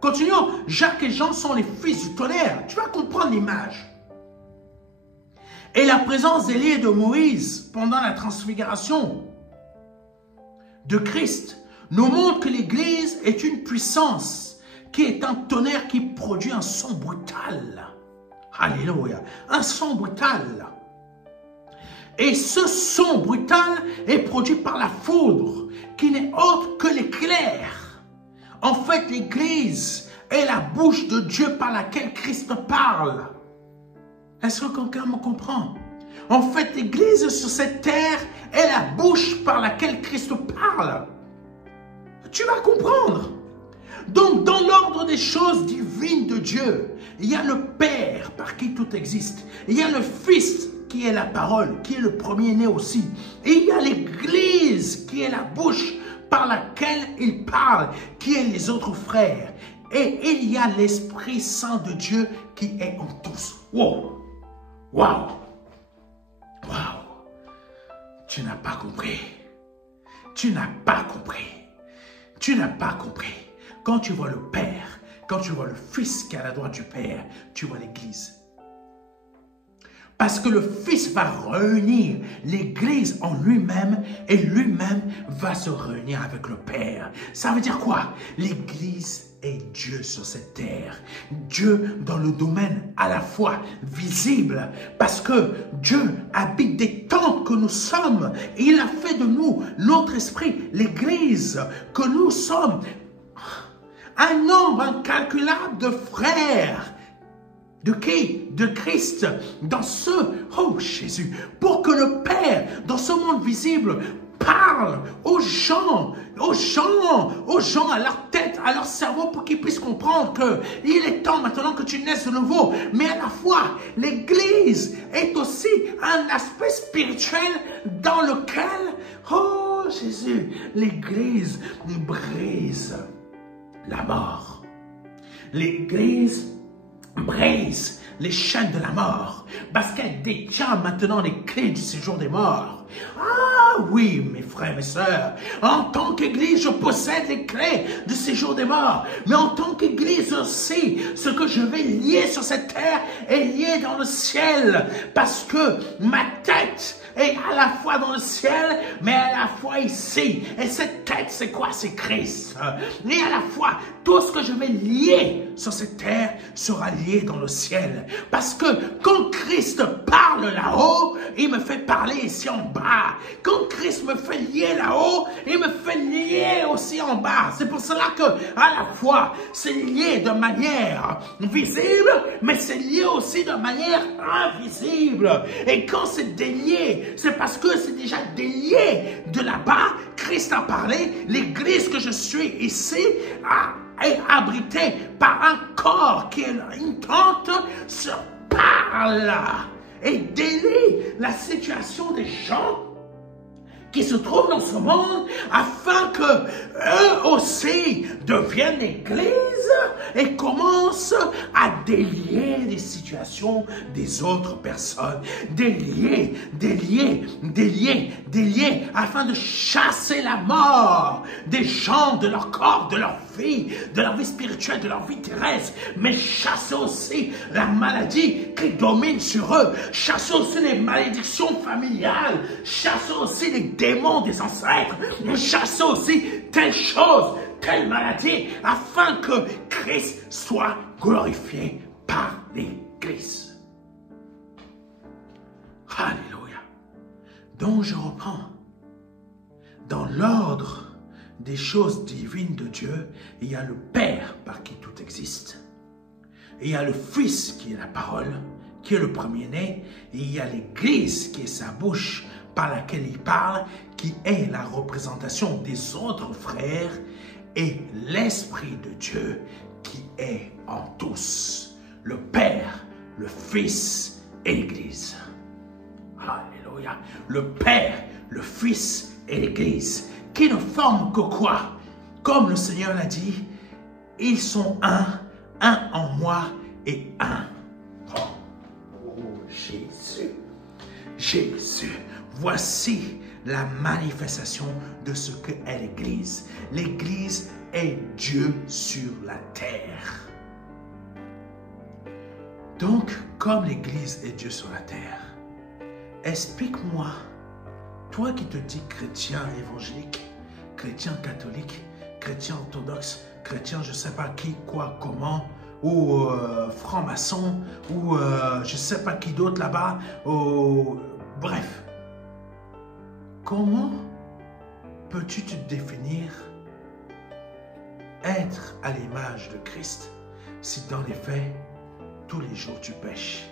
Continuons. Jacques et Jean sont les fils du tonnerre. Tu vas comprendre l'image. Et la présence d'Élie et de Moïse pendant la transfiguration de Christ nous montre que l'Église est une puissance qui est un tonnerre qui produit un son brutal. Alléluia. Un son brutal. Et ce son brutal est produit par la foudre, qui n'est autre que l'éclair. En fait, l'Église est la bouche de Dieu par laquelle Christ parle. Est-ce que quelqu'un me comprend? En fait, l'Église sur cette terre est la bouche par laquelle Christ parle. Tu vas comprendre. Donc, dans l'ordre des choses divines de Dieu, il y a le Père par qui tout existe. Il y a le Fils qui est la parole, qui est le premier-né aussi. Et il y a l'Église qui est la bouche par laquelle il parle, qui est les autres frères. Et il y a l'Esprit Saint de Dieu qui est en tous. Wow! Wow! Wow! Tu n'as pas compris. Tu n'as pas compris. Tu n'as pas compris. Quand tu vois le Père, quand tu vois le Fils qui est à la droite du Père, tu vois l'Église. Parce que le Fils va réunir l'Église en lui-même et lui-même va se réunir avec le Père. Ça veut dire quoi? L'Église est Dieu sur cette terre. Dieu dans le domaine à la fois visible, parce que Dieu habite des temps que nous sommes. Et il a fait de nous, notre esprit, l'Église, que nous sommes un nombre incalculable de frères. De qui? De Christ. Dans ce, oh Jésus, pour que le Père, dans ce monde visible, parle aux gens, à leur tête, à leur cerveau, pour qu'ils puissent comprendre qu'il est temps maintenant que tu naisses de nouveau. Mais à la fois, l'Église est aussi un aspect spirituel dans lequel, oh Jésus, l'Église brise la mort. L'Église brise les chaînes de la mort, parce qu'elle détient maintenant les clés du séjour des morts. Ah oui, mes frères et mes sœurs, en tant qu'Église, je possède les clés du séjour des morts, mais en tant qu'Église aussi, ce que je vais lier sur cette terre est lié dans le ciel, parce que ma tête est à la fois dans le ciel, mais à la fois ici. Et cette tête, c'est quoi? C'est Christ. Et à la fois, tout ce que je vais lier sur cette terre sera lié dans le ciel. Parce que quand Christ parle là-haut, il me fait parler ici en bas. Quand Christ me fait lier là-haut, il me fait lier aussi en bas. C'est pour cela que, à la fois, c'est lié de manière visible, mais c'est lié aussi de manière invisible. Et quand c'est délié, c'est parce que c'est déjà délié de là-bas. Christ a parlé, l'Église que je suis ici est abritée par un corps qui est une tente, se parle et délie la situation des gens qui se trouvent dans ce monde afin que eux aussi deviennent l'Église et commencent à délier les situations des autres personnes. Délier, afin de chasser la mort des gens, de leur corps, de leur vie spirituelle, de leur vie terrestre, mais chasser aussi la maladie qui domine sur eux, chasser aussi les malédictions familiales, chasser aussi les démons des ancêtres, chasser aussi telle chose, telle maladie, afin que Christ soit glorifié par l'Église. Alléluia. Donc je reprends. Dans l'ordre des choses divines de Dieu, il y a le Père par qui tout existe. Et il y a le Fils qui est la parole, qui est le premier-né. Et il y a l'Église qui est sa bouche par laquelle il parle, qui est la représentation des autres frères, et l'Esprit de Dieu qui est en tous. Le Père, le Fils et l'Église. Alléluia. Le Père, le Fils et l'Église, qui ne forment que quoi? Comme le Seigneur l'a dit, ils sont un en moi et un. Oh, Jésus, Jésus, voici la manifestation de ce qu'est l'Église. L'Église est Dieu sur la terre. Donc, comme l'Église est Dieu sur la terre, explique-moi, toi qui te dis chrétien évangélique, chrétien catholique, chrétien orthodoxe, chrétien je ne sais pas qui, quoi, comment, ou franc-maçon, ou je ne sais pas qui d'autre là-bas, bref. Comment peux-tu te définir être à l'image de Christ si dans les faits, tous les jours tu pêches,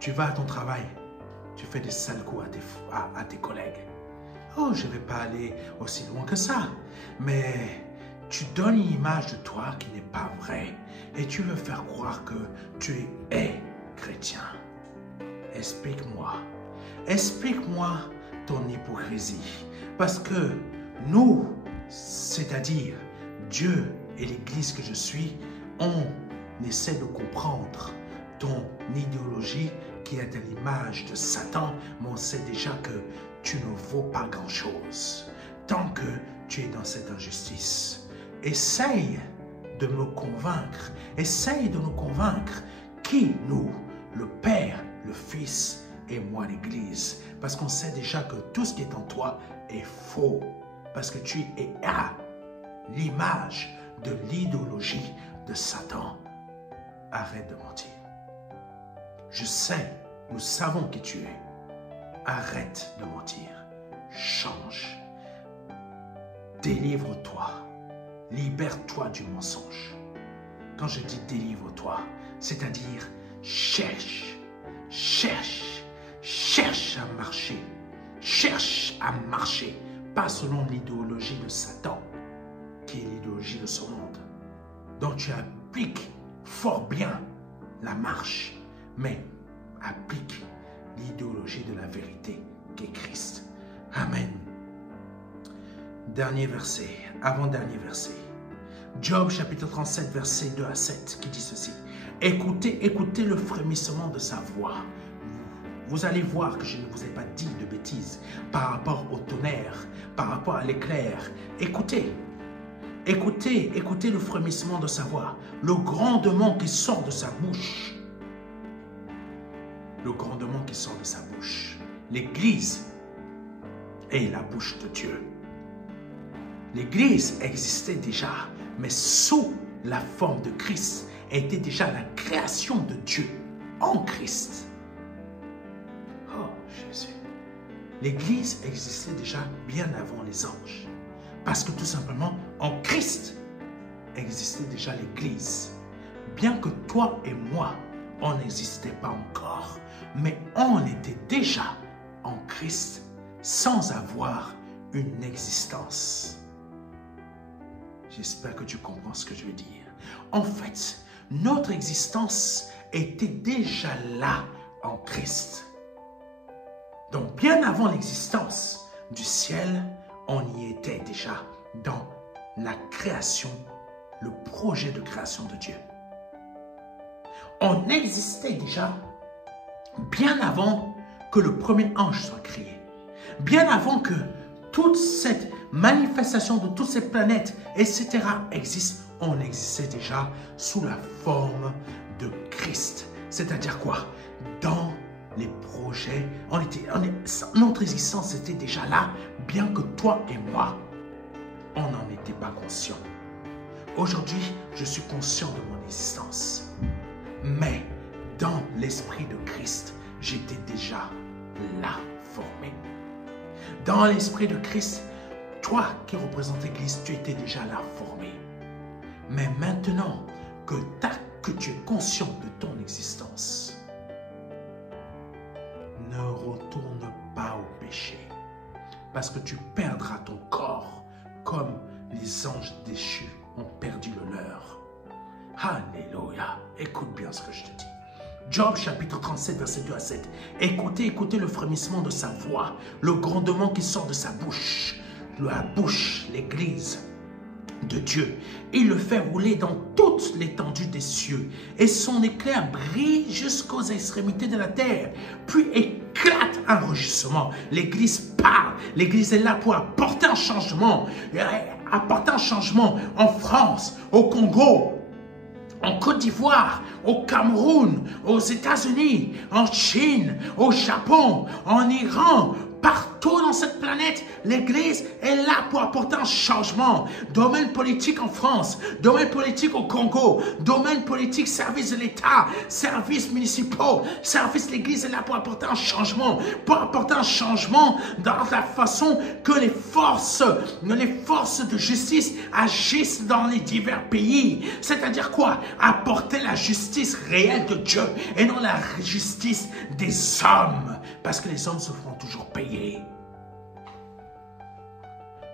tu vas à ton travail, tu fais des sales coups à tes collègues. Oh, je ne vais pas aller aussi loin que ça. Mais tu donnes une image de toi qui n'est pas vraie. Et tu veux faire croire que tu es chrétien. Explique-moi. Explique-moi ton hypocrisie. Parce que nous, c'est-à-dire Dieu et l'Église que je suis, on essaie de comprendre ton idéologie qui est à l'image de Satan, mais on sait déjà que tu ne vaux pas grand-chose tant que tu es dans cette injustice. Essaye de me convaincre, essaye de nous convaincre qui nous, le Père, le Fils et moi l'Église, parce qu'on sait déjà que tout ce qui est en toi est faux, parce que tu es à l'image de l'idéologie de Satan. Arrête de mentir. Je sais, nous savons qui tu es. Arrête de mentir. Change. Délivre-toi. Libère-toi du mensonge. Quand je dis délivre-toi, c'est-à-dire cherche à marcher. Cherche à marcher, pas selon l'idéologie de Satan, qui est l'idéologie de ce monde. Donc tu appliques fort bien la marche, mais applique l'idéologie de la vérité qui est Christ. Amen. Dernier verset, avant-dernier verset. Job chapitre 37, verset 2 à 7, qui dit ceci. Écoutez le frémissement de sa voix. Vous allez voir que je ne vous ai pas dit de bêtises par rapport au tonnerre, par rapport à l'éclair. Écoutez le frémissement de sa voix, le grondement qui sort de sa bouche. Le grondement qui sort de sa bouche. L'Église est la bouche de Dieu. L'Église existait déjà, mais sous la forme de Christ, était déjà la création de Dieu en Christ. Oh Jésus. L'Église existait déjà bien avant les anges. Parce que tout simplement, en Christ existait déjà l'Église. Bien que toi et moi, on n'existait pas encore, mais on était déjà en Christ sans avoir une existence. J'espère que tu comprends ce que je veux dire. En fait, notre existence était déjà là en Christ. Donc, bien avant l'existence, du ciel, on y était déjà dans la création, le projet de création de Dieu. On existait déjà bien avant que le premier ange soit créé. Bien avant que toute cette manifestation de toutes ces planètes, etc. existe, on existait déjà sous la forme de Christ. C'est-à-dire quoi? Dans les projets, notre existence était déjà là, bien que toi et moi, on n'en était pas conscient. Aujourd'hui, je suis conscient de mon existence. Mais dans l'esprit de Christ, j'étais déjà là, formé. Dans l'esprit de Christ, toi qui représentes l'Église, tu étais déjà là, formé. Mais maintenant que tu es conscient de ton existence, ne retourne pas au péché, parce que tu perdras ton corps comme les anges déchus ont perdu le leur. Alléluia. Écoute bien ce que je te dis. Job chapitre 37 verset 2 à 7. Écoutez le frémissement de sa voix, le grondement qui sort de sa bouche. La bouche, l'église de Dieu. Il le fait rouler dans toute l'étendue des cieux et son éclair brille jusqu'aux extrémités de la terre. Puis éclate un rugissement. L'église parle. L'église est là pour apporter un changement. Apporter un changement en France, au Congo, en Côte d'Ivoire, au Cameroun, aux États-Unis, en Chine, au Japon, en Iran. Partout dans cette planète, l'Église est là pour apporter un changement. Domaine politique en France, domaine politique au Congo, domaine politique, service de l'État, services municipaux, service de l'Église est là pour apporter un changement. Pour apporter un changement dans la façon que les forces de justice agissent dans les divers pays. C'est-à-dire quoi? Apporter la justice réelle de Dieu et non la justice des hommes. Parce que les hommes se feront toujours payer.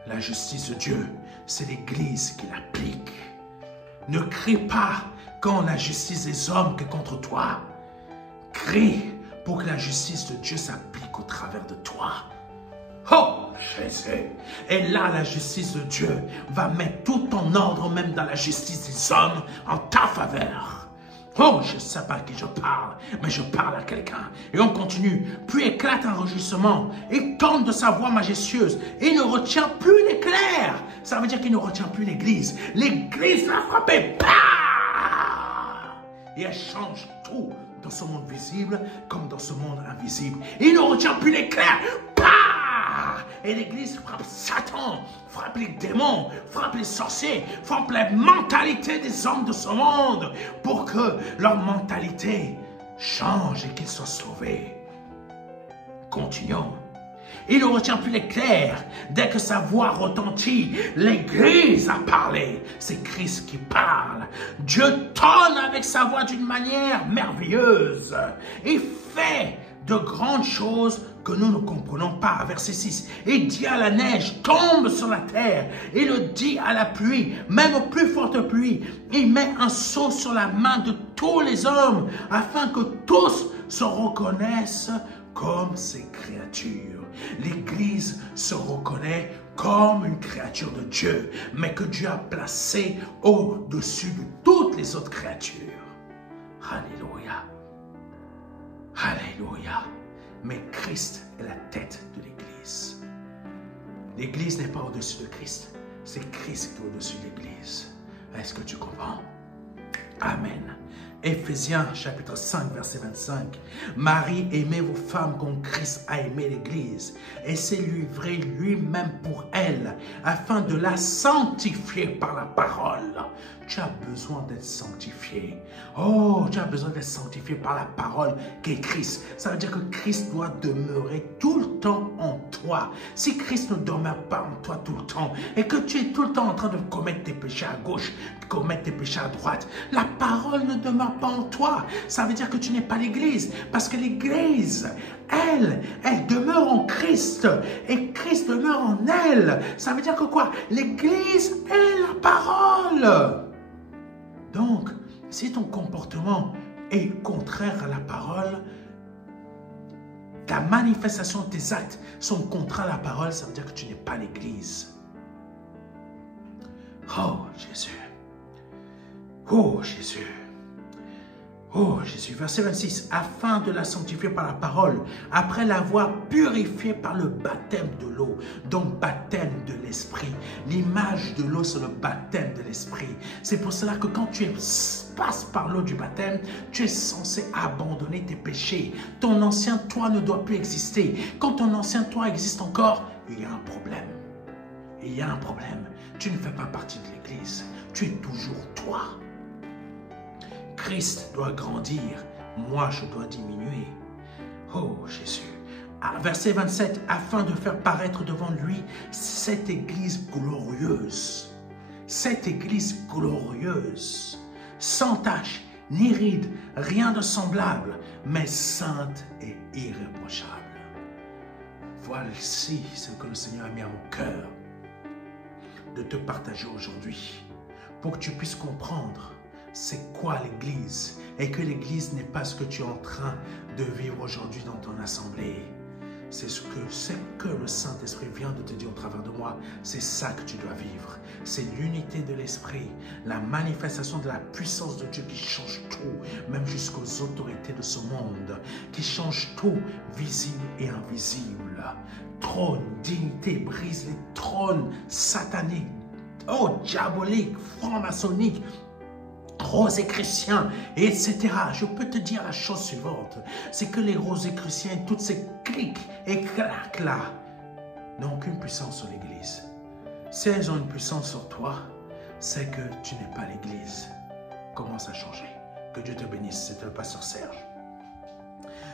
La justice de Dieu, c'est l'Église qui l'applique. Ne crie pas quand la justice des hommes est contre toi. Crie pour que la justice de Dieu s'applique au travers de toi. Oh, Jésus! Et là, la justice de Dieu va mettre tout en ordre, même dans la justice des hommes, en ta faveur. Oh, je ne sais pas à qui je parle, mais je parle à quelqu'un. Et on continue. Puis éclate un rugissement. Il tombe de sa voix majestueuse. Il ne retient plus l'éclair. Ça veut dire qu'il ne retient plus l'église. L'église l'a frappé. Bah! Et elle change tout dans ce monde visible comme dans ce monde invisible. Il ne retient plus l'éclair. Bah! Et l'église frappe Satan, frappe les démons, frappe les sorciers, frappe la mentalité des hommes de ce monde pour que leur mentalité change et qu'ils soient sauvés. Continuons. Il ne retient plus l'éclair. Dès que sa voix retentit, l'église a parlé. C'est Christ qui parle. Dieu tonne avec sa voix d'une manière merveilleuse. Il fait de grandes choses que nous ne comprenons pas. Verset 6. Il dit à la neige, tombe sur la terre. Il le dit à la pluie, même aux plus fortes pluies. Il met un sceau sur la main de tous les hommes, afin que tous se reconnaissent comme ses créatures. L'Église se reconnaît comme une créature de Dieu, mais que Dieu a placée au-dessus de toutes les autres créatures. Alléluia. Alléluia. Mais Christ est la tête de l'Église. L'Église n'est pas au-dessus de Christ. C'est Christ qui est au-dessus de l'Église. Est-ce que tu comprends? Amen. Éphésiens chapitre 5 verset 25. Marie, aimez vos femmes comme Christ a aimé l'Église et s'est livré lui-même pour elle afin de la sanctifier par la parole. Tu as besoin d'être sanctifié. Oh, tu as besoin d'être sanctifié par la parole qui est Christ. Ça veut dire que Christ doit demeurer tout le temps en toi. Si Christ ne demeure pas en toi tout le temps et que tu es tout le temps en train de commettre tes péchés à gauche, de commettre tes péchés à droite, la parole ne demeure pas en toi. Ça veut dire que tu n'es pas l'Église. Parce que l'Église, elle demeure en Christ et Christ demeure en elle. Ça veut dire que quoi? L'Église est la parole. Donc, si ton comportement est contraire à la parole, ta manifestation, tes actes sont contre la parole, ça veut dire que tu n'es pas l'Église. Oh Jésus. Oh Jésus. Oh Jésus, verset 26, afin de la sanctifier par la parole, après l'avoir purifiée par le baptême de l'eau, donc baptême de l'esprit. L'image de l'eau, c'est le baptême de l'esprit. C'est pour cela que quand tu passes par l'eau du baptême, tu es censé abandonner tes péchés. Ton ancien toi ne doit plus exister. Quand ton ancien toi existe encore, il y a un problème. Il y a un problème. Tu ne fais pas partie de l'Église. Tu es toujours toi. Christ doit grandir, moi je dois diminuer. Oh Jésus. Verset 27, afin de faire paraître devant lui cette Église glorieuse. Cette Église glorieuse, sans tache, ni ride, rien de semblable, mais sainte et irréprochable. Voici ce que le Seigneur a mis à mon cœur de te partager aujourd'hui, pour que tu puisses comprendre c'est quoi l'Église et que l'Église n'est pas ce que tu es en train de vivre aujourd'hui dans ton assemblée. C'est ce que le Saint-Esprit vient de te dire au travers de moi. C'est ça que tu dois vivre. C'est l'unité de l'Esprit, la manifestation de la puissance de Dieu qui change tout, même jusqu'aux autorités de ce monde, qui change tout, visible et invisible. Trône, dignité, brise les trônes sataniques, diaboliques, francs-maçonniques, Rosicruciens, etc. Je peux te dire la chose suivante, c'est que les Rosicruciens et toutes ces clics et claques là n'ont aucune puissance sur l'Église. Si elles ont une puissance sur toi, c'est que tu n'es pas l'Église. Commence à changer. Que Dieu te bénisse, c'est le pasteur Serge.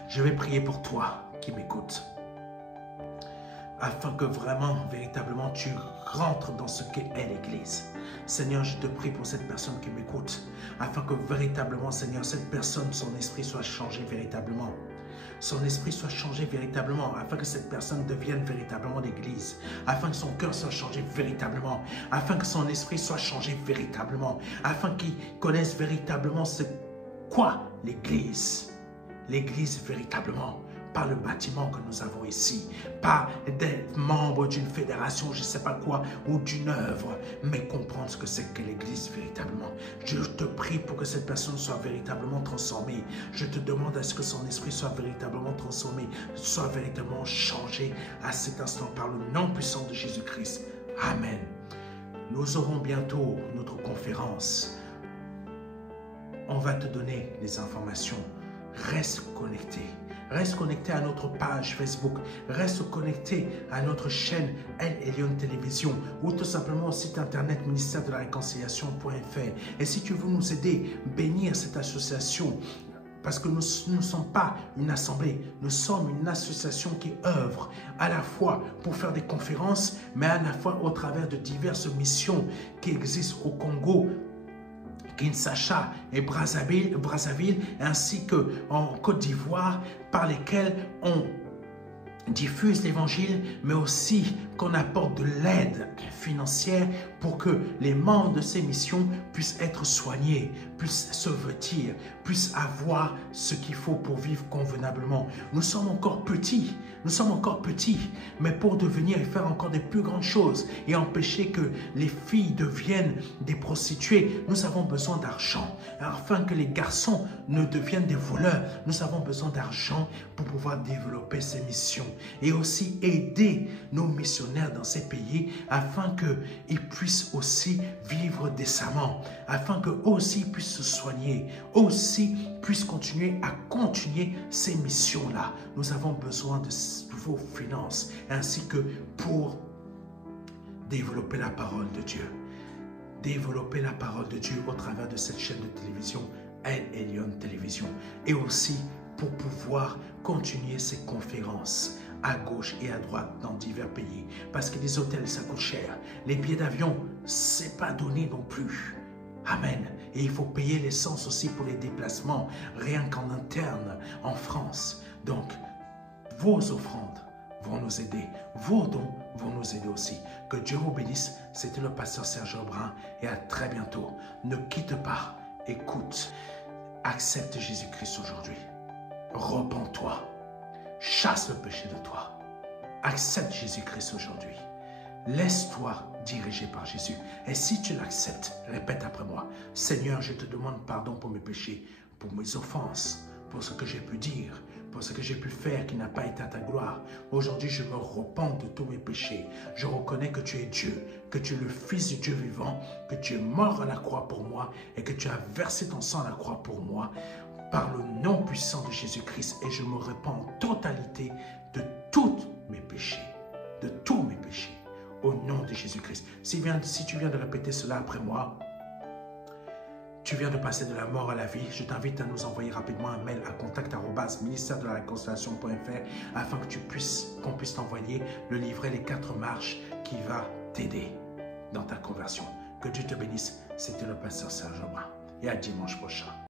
Je vais prier pour toi qui m'écoutes, afin que vraiment, véritablement, tu rentres dans ce qu'est l'Église. Seigneur, je te prie pour cette personne qui m'écoute, afin que véritablement, Seigneur, cette personne, son esprit soit changé véritablement. Son esprit soit changé véritablement, afin que cette personne devienne véritablement l'Église, afin que son cœur soit changé véritablement, afin que son esprit soit changé véritablement, afin qu'il connaisse véritablement ce quoi l'Église. L'Église véritablement. Pas le bâtiment que nous avons ici, pas des membres d'une fédération, je ne sais pas quoi, ou d'une œuvre, mais comprendre ce que c'est que l'Église véritablement. Je te prie pour que cette personne soit véritablement transformée. Je te demande à ce que son esprit soit véritablement transformé, soit véritablement changé à cet instant par le nom puissant de Jésus-Christ. Amen. Nous aurons bientôt notre conférence. On va te donner les informations. Reste connecté. Reste connecté à notre page Facebook. Reste connecté à notre chaîne El Elyon Télévision ou tout simplement au site internet ministère de la réconciliation.fr. Et si tu veux nous aider, bénir cette association, parce que nous ne sommes pas une assemblée, nous sommes une association qui œuvre à la fois pour faire des conférences, mais à la fois au travers de diverses missions qui existent au Congo, Kinshasa et Brazzaville, ainsi qu'en Côte d'Ivoire, par lesquels on diffuse l'évangile, mais aussi qu'on apporte de l'aide financière pour que les membres de ces missions puissent être soignés, puissent se vêtir, puissent avoir ce qu'il faut pour vivre convenablement. Nous sommes encore petits, mais pour devenir et faire encore des plus grandes choses et empêcher que les filles deviennent des prostituées, nous avons besoin d'argent. Afin que les garçons ne deviennent des voleurs, nous avons besoin d'argent pour pouvoir développer ces missions et aussi aider nos missionnaires dans ces pays afin qu'ils puissent aussi vivre décemment, afin qu'eux aussi puissent se soigner, aussi puissent continuer ces missions-là. Nous avons besoin de vos finances ainsi que pour développer la parole de Dieu. Développer la parole de Dieu au travers de cette chaîne de télévision, El Elyon Télévision, et aussi pour pouvoir continuer ces conférences à gauche et à droite dans divers pays. Parce que les hôtels, ça coûte cher. Les billets d'avion, c'est pas donné non plus. Amen. Et il faut payer l'essence aussi pour les déplacements, rien qu'en interne, en France. Donc, vos offrandes vont nous aider. Vos dons vont nous aider aussi. Que Dieu vous bénisse. C'était le pasteur Serge Aubrin et à très bientôt. Ne quitte pas. Écoute. Accepte Jésus-Christ aujourd'hui. Repens-toi. chasse le péché de toi. Accepte Jésus-Christ aujourd'hui. Laisse-toi diriger par Jésus. Et si tu l'acceptes, répète après moi. Seigneur, je te demande pardon pour mes péchés, pour mes offenses, pour ce que j'ai pu dire, pour ce que j'ai pu faire qui n'a pas été à ta gloire. Aujourd'hui, je me repens de tous mes péchés. Je reconnais que tu es Dieu, que tu es le Fils du Dieu vivant, que tu es mort à la croix pour moi et que tu as versé ton sang à la croix pour moi par le nom puissant de Jésus-Christ. Et je me repens en totalité de tous mes péchés, de tous mes péchés, au nom de Jésus-Christ. Si tu viens de répéter cela après moi, tu viens de passer de la mort à la vie, je t'invite à nous envoyer rapidement un mail à contact@ministère-de-la-réconciliation.fr afin que qu'on puisse t'envoyer le livret Les 4 marches qui va t'aider dans ta conversion. Que Dieu te bénisse. C'était le pasteur Serge Aubin. Et à dimanche prochain.